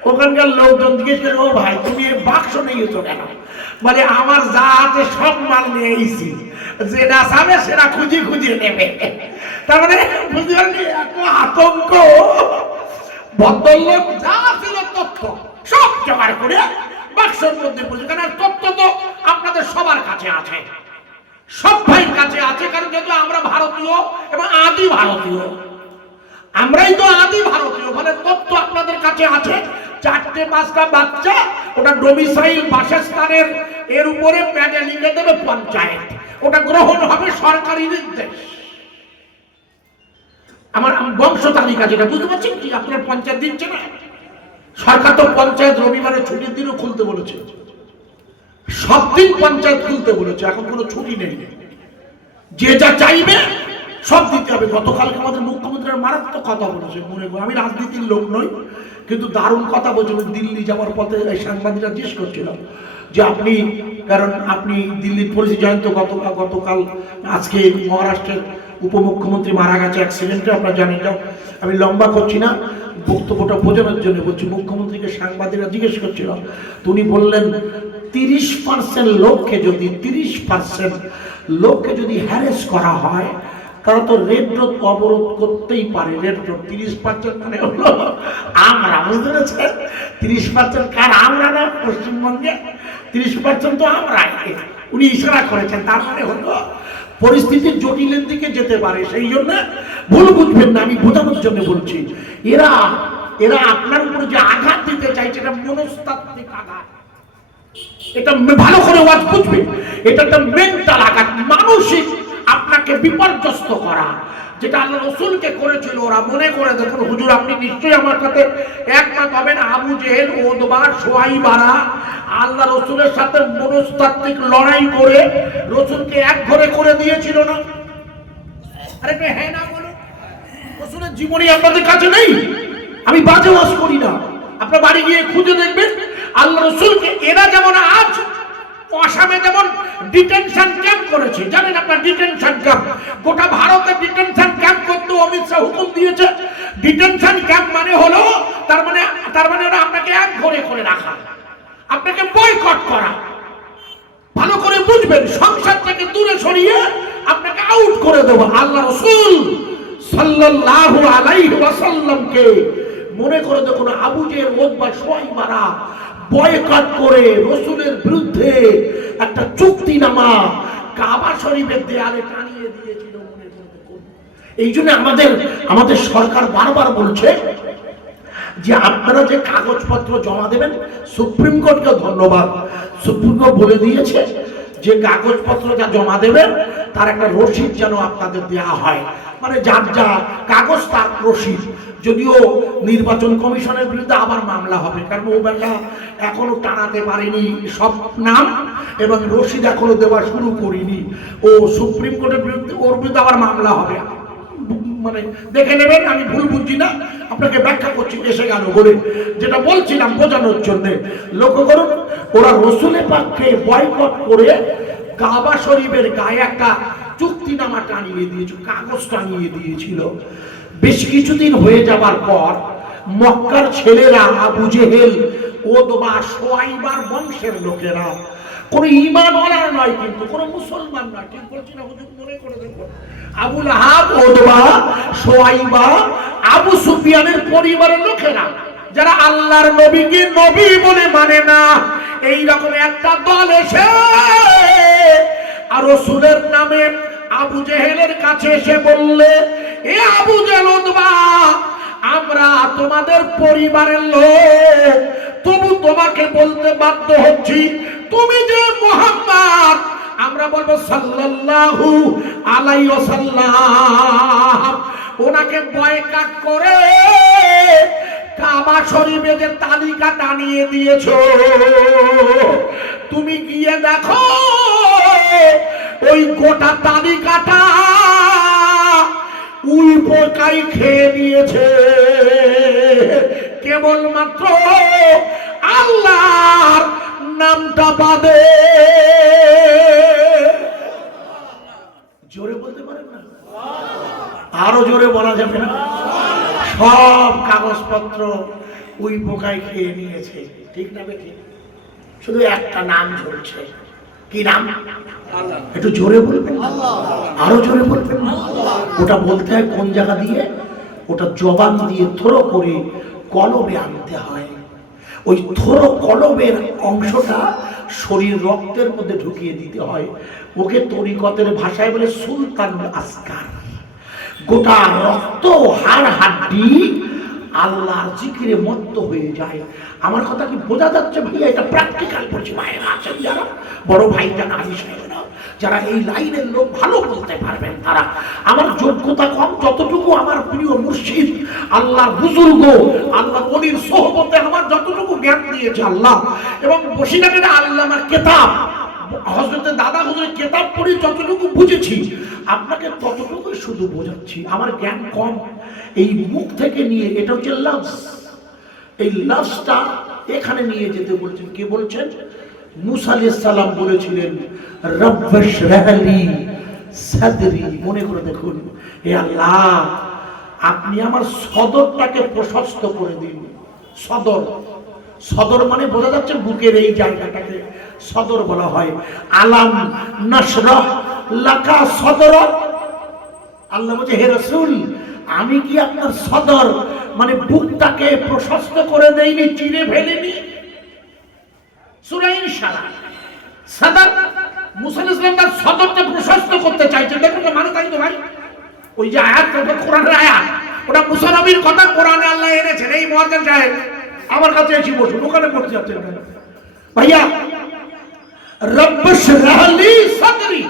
ওখানকার লোকজন জিজ্ঞেস করে, ও ভাই তুমি বাক্স নিয়েছো কেন? মানে আমার যা আছে সব মাল নিয়ে এসেছি, যেটা চাবে সেটা খুঁজিয়ে নেবে। তার মানে বুঝতে পারেনি এত আতঙ্ক। ভদ্রলোক যা ছিল তথ্য সব জোগাড় করে বাক্সের মধ্যে পড়েছে। কারণ তথ্য তো আপনাদের সবার কাছে আছে, সব ভাইয়ের কাছে আছে। কারণ যেহেতু আমরা ভারতীয় এবং আদি ভারতীয়, আমরাই তো আদি ভারতীয়, মানে তথ্য আপনাদের কাছে আছে। 4-5টা বাচ্চা, ওটা ডোমিসাইল বাসস্থানের এর উপরে প্যাডে লিখে দেবে পঞ্চায়েত, ওটা গ্রহণ হবে সরকারি নির্দেশ। আমার বংশ তালিকা যেটা, বুঝতে পারছেন কি? আপনার পঞ্চায়েত দিচ্ছে না, সরকার তো পঞ্চায়েত রবিবারে ছুটির দিনও খুলতে বলেছে, সব দিন পঞ্চায়েত খুলতে বলেছে, এখন কোনো ছুটি নেই। যে যা চাইবে সব দিতে হবে। গতকালকে আমাদের মুখ্যমন্ত্রীর মারাত্মক কথা বলেছে, মনে করো আমি রাজনীতির লোক নই, কিন্তু দারুণ কথা বলছিল। দিল্লি যাওয়ার পথে এই সাংবাদিকরা জিজ্ঞেস করছিল যে আপনি, কারণ আপনি দিল্লির পরিস্থিতি জানেন তো, গতকাল আজকে মহারাষ্ট্রের উপমুখ্যমন্ত্রী মারা গেছে অ্যাক্সিডেন্টে, আপনারা জানেন। আমি লম্বা করছি না, বক্তব্যটা বোঝানোর জন্য বলছি। মুখ্যমন্ত্রীকে সাংবাদিকরা জিজ্ঞেস করছিল, তিনি বললেন 30% লোককে যদি 30% লোককে যদি হ্যারেস করা হয়, তারা তো রেড রোড অবরোধ করতেই পারে। রেড রোড 30% মানে হলো আমরা, বুঝতে পেরেছেন? 30% কার? আমরা না, পশ্চিমবঙ্গে 30% তো আমরা। উনি ইশারা করেছেন, তার মানে হলো পরিস্থিতি জটিলের দিকে যেতে পারে। সেই জন্য ভুল বুঝবেন না, আমি বোঝানোর জন্য বলছি। এরা আপনার উপরে যে আঘাত দিতে চাইছে, এটা মনস্তাত্ত্বিক আঘাত। এটা ভালো করে ওয়াজ বুঝবে, এটা একটা মেন্টাল আঘাত, মানসিক আপনাকে বিপর্যস্ত করা, যেটা আল্লাহ রসুলকে করেছিল। ওরা মনে করে, দেখুন হুজুর আপনি নিশ্চয়ই আমার সাথে একমত হবেন, আবু জেহেল, ওদবা, সোয়াইবারা আল্লাহ রসুলের সাথে মনস্তাত্ত্বিক লড়াই করে রসুলকে এক ঘরে করে দিয়েছিল না? আরে হ্যাঁ না বলো। রসুলের জীবনী আপনাদের কাছে নেই? আমি বাজে ওয়াজ করি না, আপনার বাড়ি গিয়ে খুঁজে দেখবেন। আল্লাহ রসুলকে এরা যেমন আজ আসামে যেমন ডিটেনশন ক্যাম্প করেছে, জানেন আপনার ডিটেনশন ক্যাম্প, গোটা ভারতে ডিটেনশন ক্যাম্প করতে অমিত শাহ হুকুম দিয়েছে ডিটেনশন ক্যাম্প মানে হলো তার মানে ওরা আপনাকে এক ঘরে করে রাখা, আপনাকে বয়কট করা। ভালো করে বুঝবেন, সংসার থেকে দূরে সরিয়ে আপনাকে আউট করে দেবো। আল্লাহ রাসূল সাল্লাল্লাহু আলাইহি ওয়াসাল্লামকে মনে করে দেখুন, আবু জেহেল উতবা শুয়াইবারা বয়কট করে রাসূলের বিরুদ্ধে একটা চুক্তিনামা কাবা শরীফের দেয়ালে টানিয়ে দিয়েছিল। মনে করে দেখুন, এই জন্য আমাদের সরকার বারবার বলছে যে আপনারা যে কাগজপত্র জমা দেবেন, সুপ্রিম কোর্টকে ধন্যবাদ, সুপ্রিম কোর্ট বলে দিয়েছে যে কাগজপত্র যা জমা দেবেন তার একটা রসিদ যেন আপনাদের দেওয়া হয়, মানে যার যা কাগজ তার রসিদ। যদিও নির্বাচন কমিশনের বিরুদ্ধে আবার মামলা হবে, কারণ ও বেলা এখনো টানাতে পারেনি সব নাম এবং রসিদ এখনো দেওয়া শুরু করিনি। ও সুপ্রিম কোর্টের বিরুদ্ধে, ওর বিরুদ্ধে আবার মামলা হবে, মানে দেখে নেবেন। আমি ভুল বুঝছি না, আপনাকে ব্যাখ্যা করছি এসে গেল বলে, যেটা বলছিলাম বোঝানোর জন্য। লক্ষ্য করুন, ওরা রসুলের পক্ষে বয়কট করে কাবা শরীফের গায়ে একটা চুক্তিনামা টানিয়ে দিয়েছিল, কাগজ টানিয়ে দিয়েছিল। বেশ কিছুদিন হয়ে যাবার পর মক্কার ছেলেরা, আবু জেহেল, উতবা, শুয়াইবার বংশের লোকেরা, কোন ঈমানওয়ালা নয় কিন্তু, কোন মুসলমান নয়, ঠিক বলছি না হুজুর? মনে করে দেখুন, আবু লাহাব, উতবা, শুয়াইবা, আবু সুফিয়ানের পরিবারের লোকেরা, যারা আল্লাহর নবীকে নবী বলে মানে না, এই রকম একটা দল এসে আর রাসূলের নামে আবু জেহেলের কাছে এসে বললে, এ আবু জেহেল, উতবা, আমরা তোমাদের পরিবারের লোক, তবু তোমাকে বলতে বাধ্য হচ্ছি, তুমি যে মুহাম্মদ, আমরা বলবো সাল্লাল্লাহু আলাইহি ওয়াসাল্লাম, ওনাকে বয়কট করে কাবা শরীফে যে তালিকা টানিয়ে দিয়েছো, তুমি গিয়ে দেখো ওই গোটা তালিকাটা উই পোকাই খেয়ে নিয়েছে, কেবলমাত্র আল্লাহর নামটা বাদে। জোরে বলতে পারেন না? আরো জোরে বলা যাবে না? সব কাগজপত্র উই পোকায় খেয়ে নিয়েছে, ঠিক না বেঠিক? শুধু একটা নাম ঝরছে, কি নাম? একটু জোরে বলবেন, আরো জোরে বলবেন। ওটা বলতে হয় কোন জায়গা দিয়ে? ওটা জবান দিয়ে থোড়ো করে কলবে আনতে হয়। ওই থোড়ো কলবের অংশটা শরীর রক্তের মধ্যে ঢুকিয়ে দিতে হয়। ওকে তরিকতের ভাষায় বলে সুলতানুল আসকার। গোটা রক্ত, হাড় হাড্ডি আল্লাহর জিকিরে মত্ত হয়ে যায়। আমার কথা কি বোঝা যাচ্ছে ভাইয়া? এটা প্র্যাকটিক্যাল বলছি। ভাইয়েরা আছেন যারা, বড় ভাই যারা, আমি সাহেবেরা, যারা এই লাইনের লোক ভালো বলতে পারবেন, তারা, আমার যোগ্যতা কম, যতটুকু আমার প্রিয় মুর্শিদ, আল্লাহর বুজুর্গ, আল্লাহ ওলির সোহবতে আমার যতটুকু জ্ঞান দিয়েছে আল্লাহ, এবং বসিরহাটের আল্লামার কেতাব, হযরতে দাদা হুজুরের কেতাব পড়ে যতটুকু বুঝেছি, আপনাকে ততটুকুই শুধু বোঝাচ্ছি। আমার জ্ঞান কম। এই মুখ থেকে নিয়ে, এটা হচ্ছে লফজ, এই লফজটা এখানে নিয়ে যেতে বলছেন। কে বলছেন? মুসা আলাইহিস সালাম বলেছিলেন, রব্বিশরাহ লি সাদরি। মনে করে দেখুন, হে আল্লাহ, আপনি আমার সদরটাকে প্রশস্ত করে দিন। সদর, সদর মানে বোঝা যাচ্ছে বুকের এই জায়গাটাকে সদর বলা হয়। আলাম নাশরাহ লাকা সদরক। আল্লাহ বলছে, হে রাসূল, আমি কি আপনার সদর মানে বুকটাকে প্রশস্ত করে দেইনি, চিরে ফেলিনি? সূরা ইনশাআল্লাহ সদর, মুসা আলাইহিস সালাম তার সদরটা প্রশস্ত করতে চাইছেন। দেখুন না, মানে তাই তো ভাই, ওই যে আয়াতটা কোরআনের আয়াত, ওটা মুসা নবীর কথা কোরআনে আল্লাহ এনেছেন। এই মুয়াজ্জিন সাহেব আমার কাছে এসে বসুন, ওখানে পড়তে যাচ্ছেন কেন ভাইয়া? রব্বিশরাহ লি সাদরি,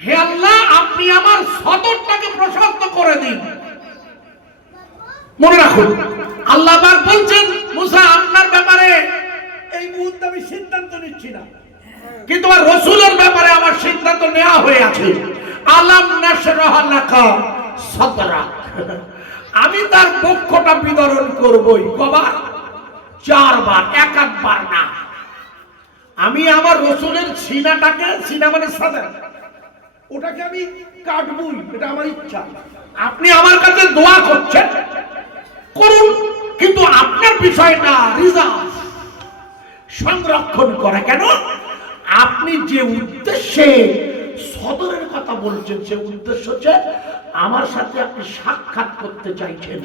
হে আল্লাহ, আপনি আমার সদরটাকে প্রশস্ত করে দিন। মনে রাখুন, আল্লাহ পাক বলছেন, মুসা, আপনার ব্যাপারে এই মুহূর্তে আমি সিদ্ধান্ত নিচ্ছি না, কিন্তু আমার রাসূলের ব্যাপারে আমার সিদ্ধান্ত নেওয়া হয়ে আছে। আলাম নাশরাহ লাকা সাদরাক, আমি তার বক্ষটা বিদরণ করবই। কবার? 4 বার, এক বার না। আমি আমার রাসূলের সিনাটাকে, সিনা মানে সাদর, ওটাকে আমি কাটবই, এটা আমার ইচ্ছা। আপনি আমার কাছে দোয়া করছেন, করুন, কিন্তু আপনার বিষয়টা রিজার্ভ, সংরক্ষণ করা। কেন? আপনি যে উদ্দেশ্যে সদরের কথা বলছেন, সে উদ্দেশ্য হচ্ছে আমার সাথে আপনি সাক্ষাৎ করতে চাইছেন।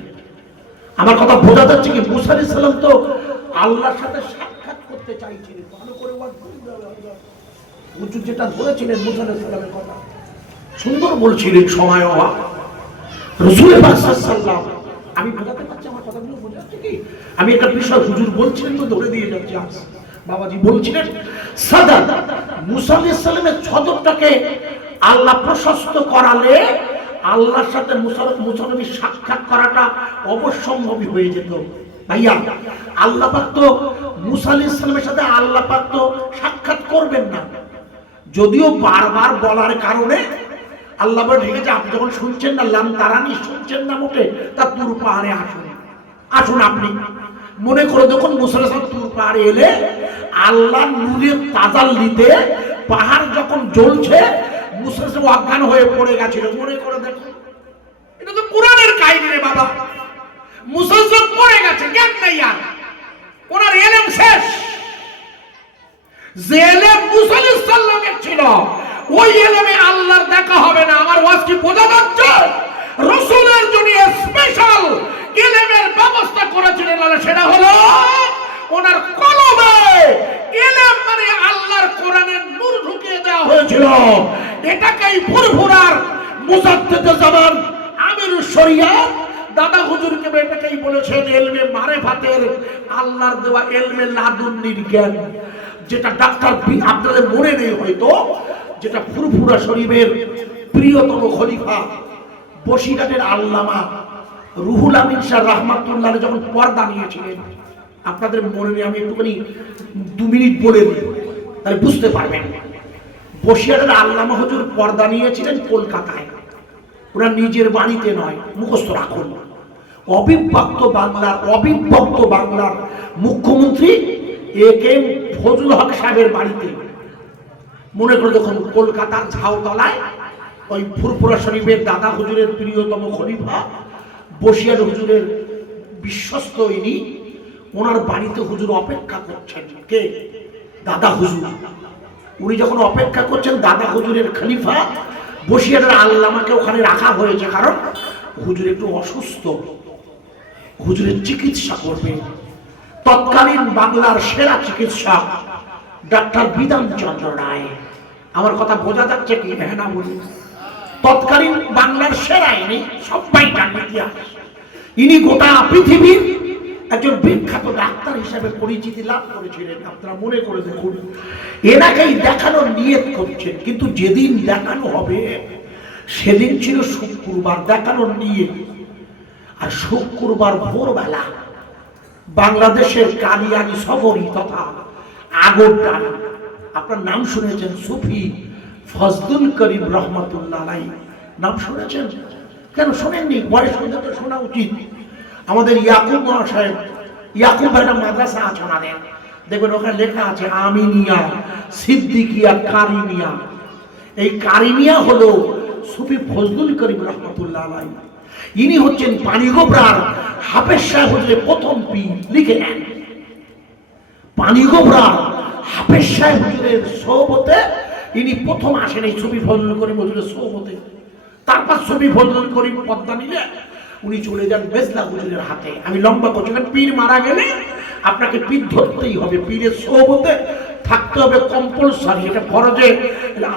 আমার কথা বোঝা যাচ্ছে কি? মুসা আলাইহিস সালাম তো আল্লাহর সাথে সাক্ষাৎ করতে চাইছিলেন। ভালো করে হুজুর যেটা বলেছিলেন মুসা আলাইহিস সালামের কথা সুন্দর বলছিলেন, সময় অভাব। রাসূল পাক সাল্লাল্লাহু, আমি বোঝাতে পারছি আমার কথাগুলো বোঝাচ্ছে কি? আমি একটা বিষয় হুজুর বলছিলেন তো ধরে দিয়ে যাচ্ছি। আজ বাবাজি বলছিলেন সাদা মুসা আলাইহিস সালামের ছদরটাকে আল্লাহ প্রশস্ত করালে আল্লাহর সাথে মুসা নবী সাক্ষাৎ করাটা অবশ্যম্ভাবী হয়ে যেত। ভাইয়া, আল্লাহ পাক তো মুসা আলাইহিস সালামের সাথে আল্লাহ পাক তো সাক্ষাৎ করবেন না, যদিও বারবার বলার কারণে আল্লাহ বলে ঠিক আছে, আপনি যখন শুনছেন না লাম তারানি, শুনছেন না মোটে, তা তুর পাহাড়ে আসুন। আসুন আপনি মনে করে দেখুন, মুসা আলাইহিস সালাম তুর পাহাড়ে এলে আল্লাহ নূরের তাজাল্লিতে পাহাড় যখন জ্বলছে মুসা আলাইহিস সালাম অজ্ঞান হয়ে পড়ে গেছিল। মনে করে দেখুন, এটা তো কোরআনের কাহিনী রে বাবা। মুসা আলাইহিস সালাম পড়ে গেছে, জ্ঞান নেই আর, ওনার ইলম শেষ। যে ইলম মুসা আলাইহিস সালামের ছিল ওই ইলমে আল্লাহর দেখা হবে না। আমার ওয়াজ কি বোঝা যাচ্ছে? রাসূলের জন্য স্পেশাল ইলমের ব্যবস্থা করেছিলেন আল্লাহ, সেটা হলো ওনার কলবে ইলম, মানে আল্লাহর কোরআনের নূর ঢুকিয়ে দেওয়া হয়েছিল। এটাকেই ফুরফুরার মুজাদ্দিদে জামান আমিরুশ শরিয়াত দাদা হুজুরকে এটাকেই বলেছেন ইলমে মারিফাতের, আল্লাহর দেওয়া ইলমে লাদুন্নির জ্ঞান। যেটা ডাক্তার আপনাদের মনে নেই হয়তো, যেটা ফুরফুরা শরীফের প্রিয়তম খলিফা বসিরহাটের আল্লামা রুহুল আমিন শাহ রাহমাতুল্লাহ যখন পর্দা নিয়েছিলেন, আপনাদের মনে নেই, আমি একটুখানি 2 মিনিট বলে দিই তাহলে বুঝতে পারবেন। বসিরহাটের আল্লামা হুজুর পর্দা নিয়েছিলেন কলকাতায়, ওনার নিজের বাড়িতে নয়, মুখস্থ রাখুন। অবিভক্ত বাংলার মুখ্যমন্ত্রী এ.কে.এম. ফজলুল হক সাহেবের বাড়িতে, মনে করে দেখুন, কলকাতার ঝাউতলায় ওই ফুরফুরা শরীফের দাদা হুজুরের প্রিয়তম খলিফা বসিরহাট হুজুরের বিশ্বস্ত ইনি, ওনার বাড়িতে হুজুর অপেক্ষা করছেন। কে? দাদা হুজুর। উনি যখন অপেক্ষা করছেন, দাদা হুজুরের খলিফা বসিরহাটের আল্লামাকে ওখানে রাখা হয়েছে, কারণ হুজুর একটু অসুস্থ, হুজুরের চিকিৎসা করবে। তৎকালীন বাংলার সেরা চিকিৎসক ডাক্তার বিধান চন্দ্র রায়। আমার কথা বোঝা যাচ্ছে কি? হ্যাঁ না বলি? তৎকালীন বাংলার সেরা, ইনি সবাই জানেন ইতিহাস। ইনি গোটা পৃথিবীর একজন বিখ্যাত ডাক্তার হিসেবে পরিচিতি লাভ করেছিলেন। আপনারা মনে করে দেখুন, এনাকেই দেখানোর নিয়ত করছেন, কিন্তু যেদিন দেখানো হবে সেদিন ছিল শুক্রবার, দেখানোর নিয়ত। আর শুক্রবার ভোরবেলা বাংলাদেশের কাদিয়ানী শহরী তথা আগরটান, আপনার নাম শুনেছেন সুফি ফজলুল করিম রহমাতুল্লাহ আলাইহি, নাম শুনেছেন? কেন শোনেননি? বয়স হলে তো শোনা উচিত। আমাদের ইয়াকুব মহাশয়, ইয়াকুব একটা মাদ্রাসা আছে ওনাদের, দেখবেন ওখানে লেখা আছে আমিনিয়া, সিদ্দিকিয়া, কারিমিয়া। এই কারিমিয়া হলো সুফি ফজলুল করিম রহমাতুল্লাহ আলাইহি। ইনি হচ্ছেন পানিগোবরার হাফেজ সাহেব হুজুরের প্রথম পীর। লিখে নেন, পানিগোবরার হাফেজ সাহেব হুজুরের সোহবতে ইনি প্রথম আসেন, এই সুফি ফজলুল করিম হুজুরের সোহবতে। তারপর সুফি ফজলুল করিম পদ্মা নিলে উনি চলে যান মেজলা হুজুরের হাতে। আমি লম্বা করছি, পীর মারা গেলে আপনাকে পীর ধরতেই হবে, পীরের সোহবতে থাকতে হবে কম্পালসারি, এটা ফরজে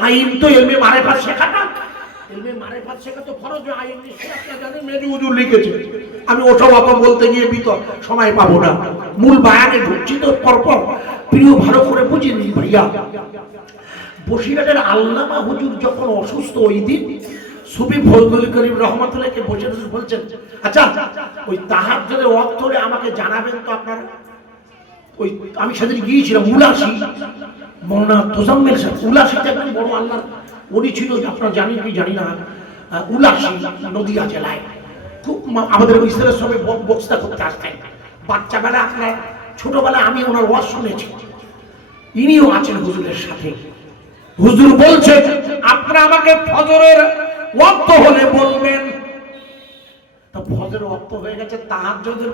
আইন। তো এলমে মারিফাত শেখাটা, এলমে মারিফাত শেখা তো ফরজে আইন। আপনারা জানেন মেজু হুজুর লিখেছে। আমি ওসব অত বলতে গিয়ে সময় পাবো না, মূল বায়ানে ঢুকছি তো পরপর। প্রিয় ভালো করে বুঝে নিন ভাইয়া, বসিরহাটের আল্লামা হুজুর যখন অসুস্থ, ওই দিন সুফি ফজলুল করিম রহমাতুল্লাহকে বসে বলছেন, আচ্ছা ওই তাহাজ্জুদের ওয়াক্ত হলে আমাকে জানাবেন তো আপনারা। ওই আমি সেদিন গিয়েছিলাম উলাসি, মৌলানা তোজাম্মেল সাহেব, উলাসিতে একজন বড় আল্লাহ উনি ছিল, আপনারা জানেন কি জানি না, উলাসি নদিয়া জেলায়। খুব আমাদের ওই ইসলামের সবাই বক্তা করতে আসতেন বাচ্চাবেলা। আপনার ছোটবেলায় আমি ওনার ওয়াজ শুনেছি, ইনিও আছেন হুজুরের সাথে। হুজুর বলছেন, আপনারা আমাকে ফজরের ওয়াক্ত হলে বলবেন, তা ফজরের ওয়াক্ত হয়ে গেছে, তাহাজ্জুদের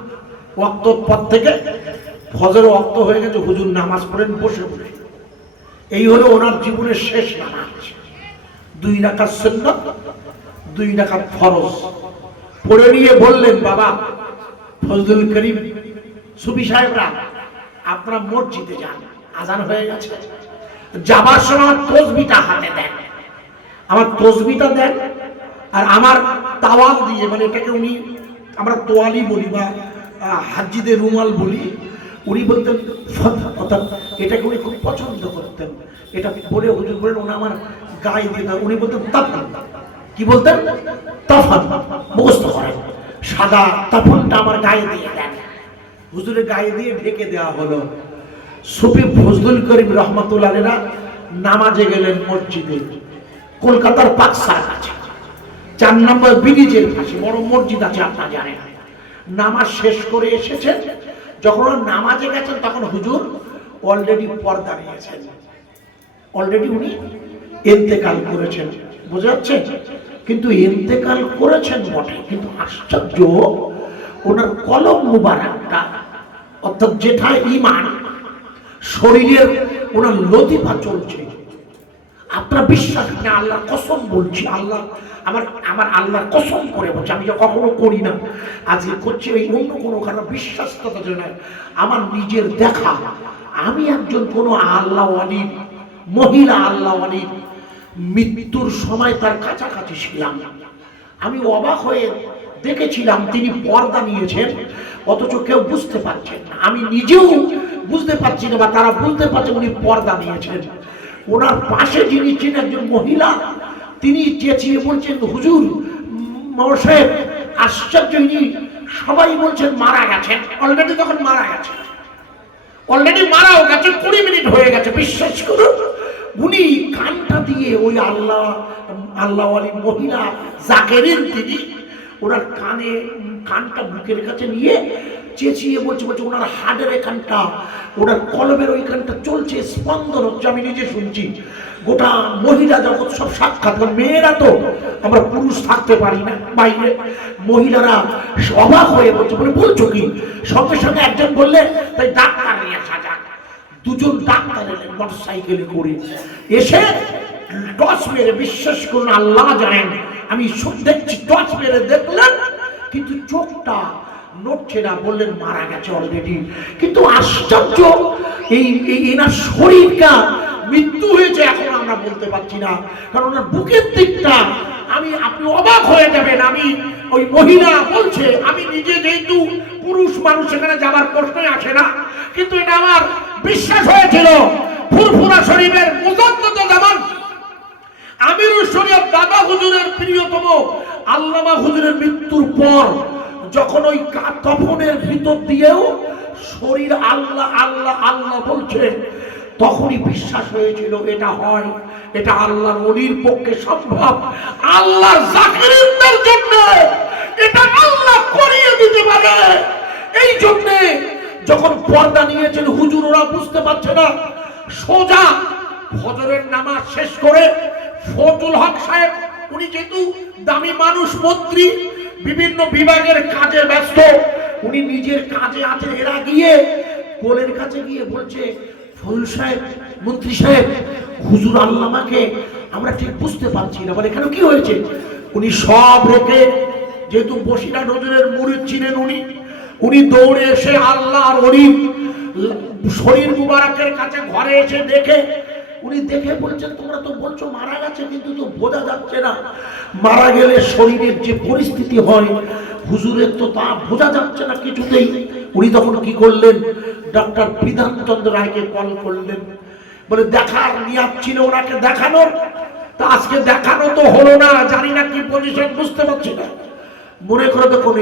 ওয়াক্ত পর থেকে ফজরের ওয়াক্ত হয়ে গেছে, হুজুর নামাজ পড়েন বসে বসে। এই হলো ওনার জীবনের শেষ নামাজ। 2 রাকাত সুন্নাত, 2 রাকাত ফরজ পড়ে নিয়ে বললেন, বাবা ফজলুল করিম সুফি সাহেবরা আপনারা মসজিদে যান, আজান হয়ে গেছে। যাবার সময় তসবিটা হাতে দেন, আমার তসবিটা দেন, আর আমার তাওয়াল দিয়ে, মানে এটাকে উনি আমরা তোয়ালি বলি বা হাজিদের রুমাল বলি, উনি বলতেন অর্থাৎ এটাকে উনি খুব পছন্দ করতেন। এটা বলে হুজুর বলেন ওনা আমার গায়ে দিয়ে দেন। উনি বলতেন তাফান, কি বলতেন? তাফান, মুখস্থ করেন, সাদা তাফানটা আমার গায়ে দিয়ে দেন। হুজুরের গায়ে দিয়ে ঢেকে দেওয়া হলো। সুফি ফজলুল করিম রহমাতুল্লাহ আলাইহি নামাজে গেলেন মসজিদে, কলকাতার পাকসার কাছে 4 নম্বর ব্রিজের পাশে বড় মসজিদ আছে, আপনারা জানেন। নামাজ শেষ করে এসেছেন, যখন নামাজে গেছেন তখন হুজুর অলরেডি পর্দা নিয়েছেন, অলরেডি উনি ইন্তেকাল করেছেন, বোঝা যাচ্ছে? কিন্তু ইন্তেকাল করেছেন বটে, কিন্তু আশ্চর্য ওনার কলম মুবারকটা, অর্থাৎ যেটা ঈমান, শরীরের ওনার লতিফা চলছে। আপনারা বিশ্বাস না, আল্লাহর কসম বলছি, আল্লাহ আমার আল্লাহর কসম করে বলছি, আমি কখনো করি না, আজকে করছি, এই অন্য কোনো কারণ বিশ্বাসটা জন্য আমার নিজের দেখা। আমি একজন কোনো আল্লাহ ওয়ালির, মহিলা আল্লাহ ওয়ালির মৃত্যুর সময় তার কাছাকাছি ছিলাম। আমি অবাক হয়ে দেখেছিলাম তিনি পর্দা নিয়েছেন, অথচ কেউ বুঝতে পারছেন না। আমি নিজেও বুঝতে পারছি না, বা তারা বুঝতে পারছে উনি পর্দা নিয়েছেন। ওনার পাশে যিনি ছিলেন একজন মহিলা, তিনি চেঁচিয়ে বলছেন, হুজুর সাহেব আশ্চর্য, ইনি সবাই বলছেন মারা গেছেন। অলরেডি তখন মারা গেছে, অলরেডি মারাও গেছে, 20 মিনিট হয়ে গেছে। বিশ্বাস করুন, উনি কানটা দিয়ে ওই আল্লাহওয়ালি মহিলা জাকেরিন, তিনি ওনার কানটা বুকের কাছে নিয়ে চেঁচিয়ে বলছে ওনার হাড়ের এখানটা, ওনার কলমের ওইখানটা চলছে, স্পন্দন হচ্ছে, আমি নিজে শুনছি। গোটা মহিলা জগৎ সব সাক্ষাৎ, মেয়েরা তো আমরা পুরুষ থাকতে পারি না বাইরে, মহিলারা অবাক হয়ে বলছে, বলছো কি? সঙ্গে সঙ্গে একজন বললে তাই ডাক্তার নিয়ে আসা যাক। 2 জন ডাক্তার এলেন মোটরসাইকেলে করে, এসে টর্চ মেরে, বিশ্বাস করুন আল্লাহ জানেন, আমি দেখছি টর্চ মেরে দেখলেন, কিন্তু চোখটা নড়ছে না। বললেন মারা গেছে অলরেডি। কিন্তু আশ্চর্য, এই এনার শরীরটা মৃত্যু হয়েছে এখন আমরা বলতে পারছি না, কারণ ওনার বুকের দিকটা আপনি অবাক হয়ে যাবেন। আমি ওই মহিলা বলছে, আমি নিজে যেহেতু পুরুষ মানুষ, সেখানে যাবার প্রশ্নই আসে না, কিন্তু এটা আমার বিশ্বাস হয়েছিল। ফুরফুরা শরীফের মুজাদ্দিদে জামান আমিরুল শরীয়ত দাদা হুজুরের প্রিয়তম আল্লামা হুজুরের মৃত্যুর পর যখন ওই কাফনের ভিতর দিয়েও শরীর আল্লাহ আল্লাহ আল্লাহ বলছে, তখনই বিশ্বাস হয়েছিল এটা হয়, এটা আল্লাহর ওলির পক্ষে সম্ভব, আল্লাহর জাকিরদের জন্য এটা আল্লাহ করিয়ে দিতে পারে। এই জন্য যখন পর্দা নিয়েছেন হুজুর, ওরা বুঝতে পারছে না, সোজা ফজরের নামাজ শেষ করে ফজলুল হক সাহেব, উনি যেহেতু দামি মানুষ, মন্ত্রী, বিভিন্ন বিভাগের কাজে ব্যস্ত, উনি নিজের কাজে আছেন, এরা গিয়ে কোলের কাছে গিয়ে বলছে, ফজল সাহেব, মন্ত্রী সাহেব, হুজুর আল্লামাকে আমরা ঠিক বুঝতে পারছি না, বলে কেন কি হয়েছে? উনি সব রেখে, যেহেতু বসিরা হুজুরের মুরিদ ছিলেন উনি দৌড়ে এসে আল্লাহর ওলির শরীর মুবারকের কাছে ঘরে এসে উনি দেখে বলছেন, তোমরা তো বলছো মারা গেছে, কিন্তু তো বোঝা যাচ্ছে না। মারা গেলে শরীরের যে পরিস্থিতি হয়, হুজুরের তো তা বোঝা যাচ্ছে না কিছুতেই। উনি তখন কি করলেন, ডক্টর বিধানচন্দ্র রায়কে কল করলেন, বলে দেখার নিয়াত ছিল ওনাকে দেখানোর, তা আজকে দেখানো তো হলো না, জানি না কি পজিশন, বুঝতে পারছি না, মনে করে তো কোনো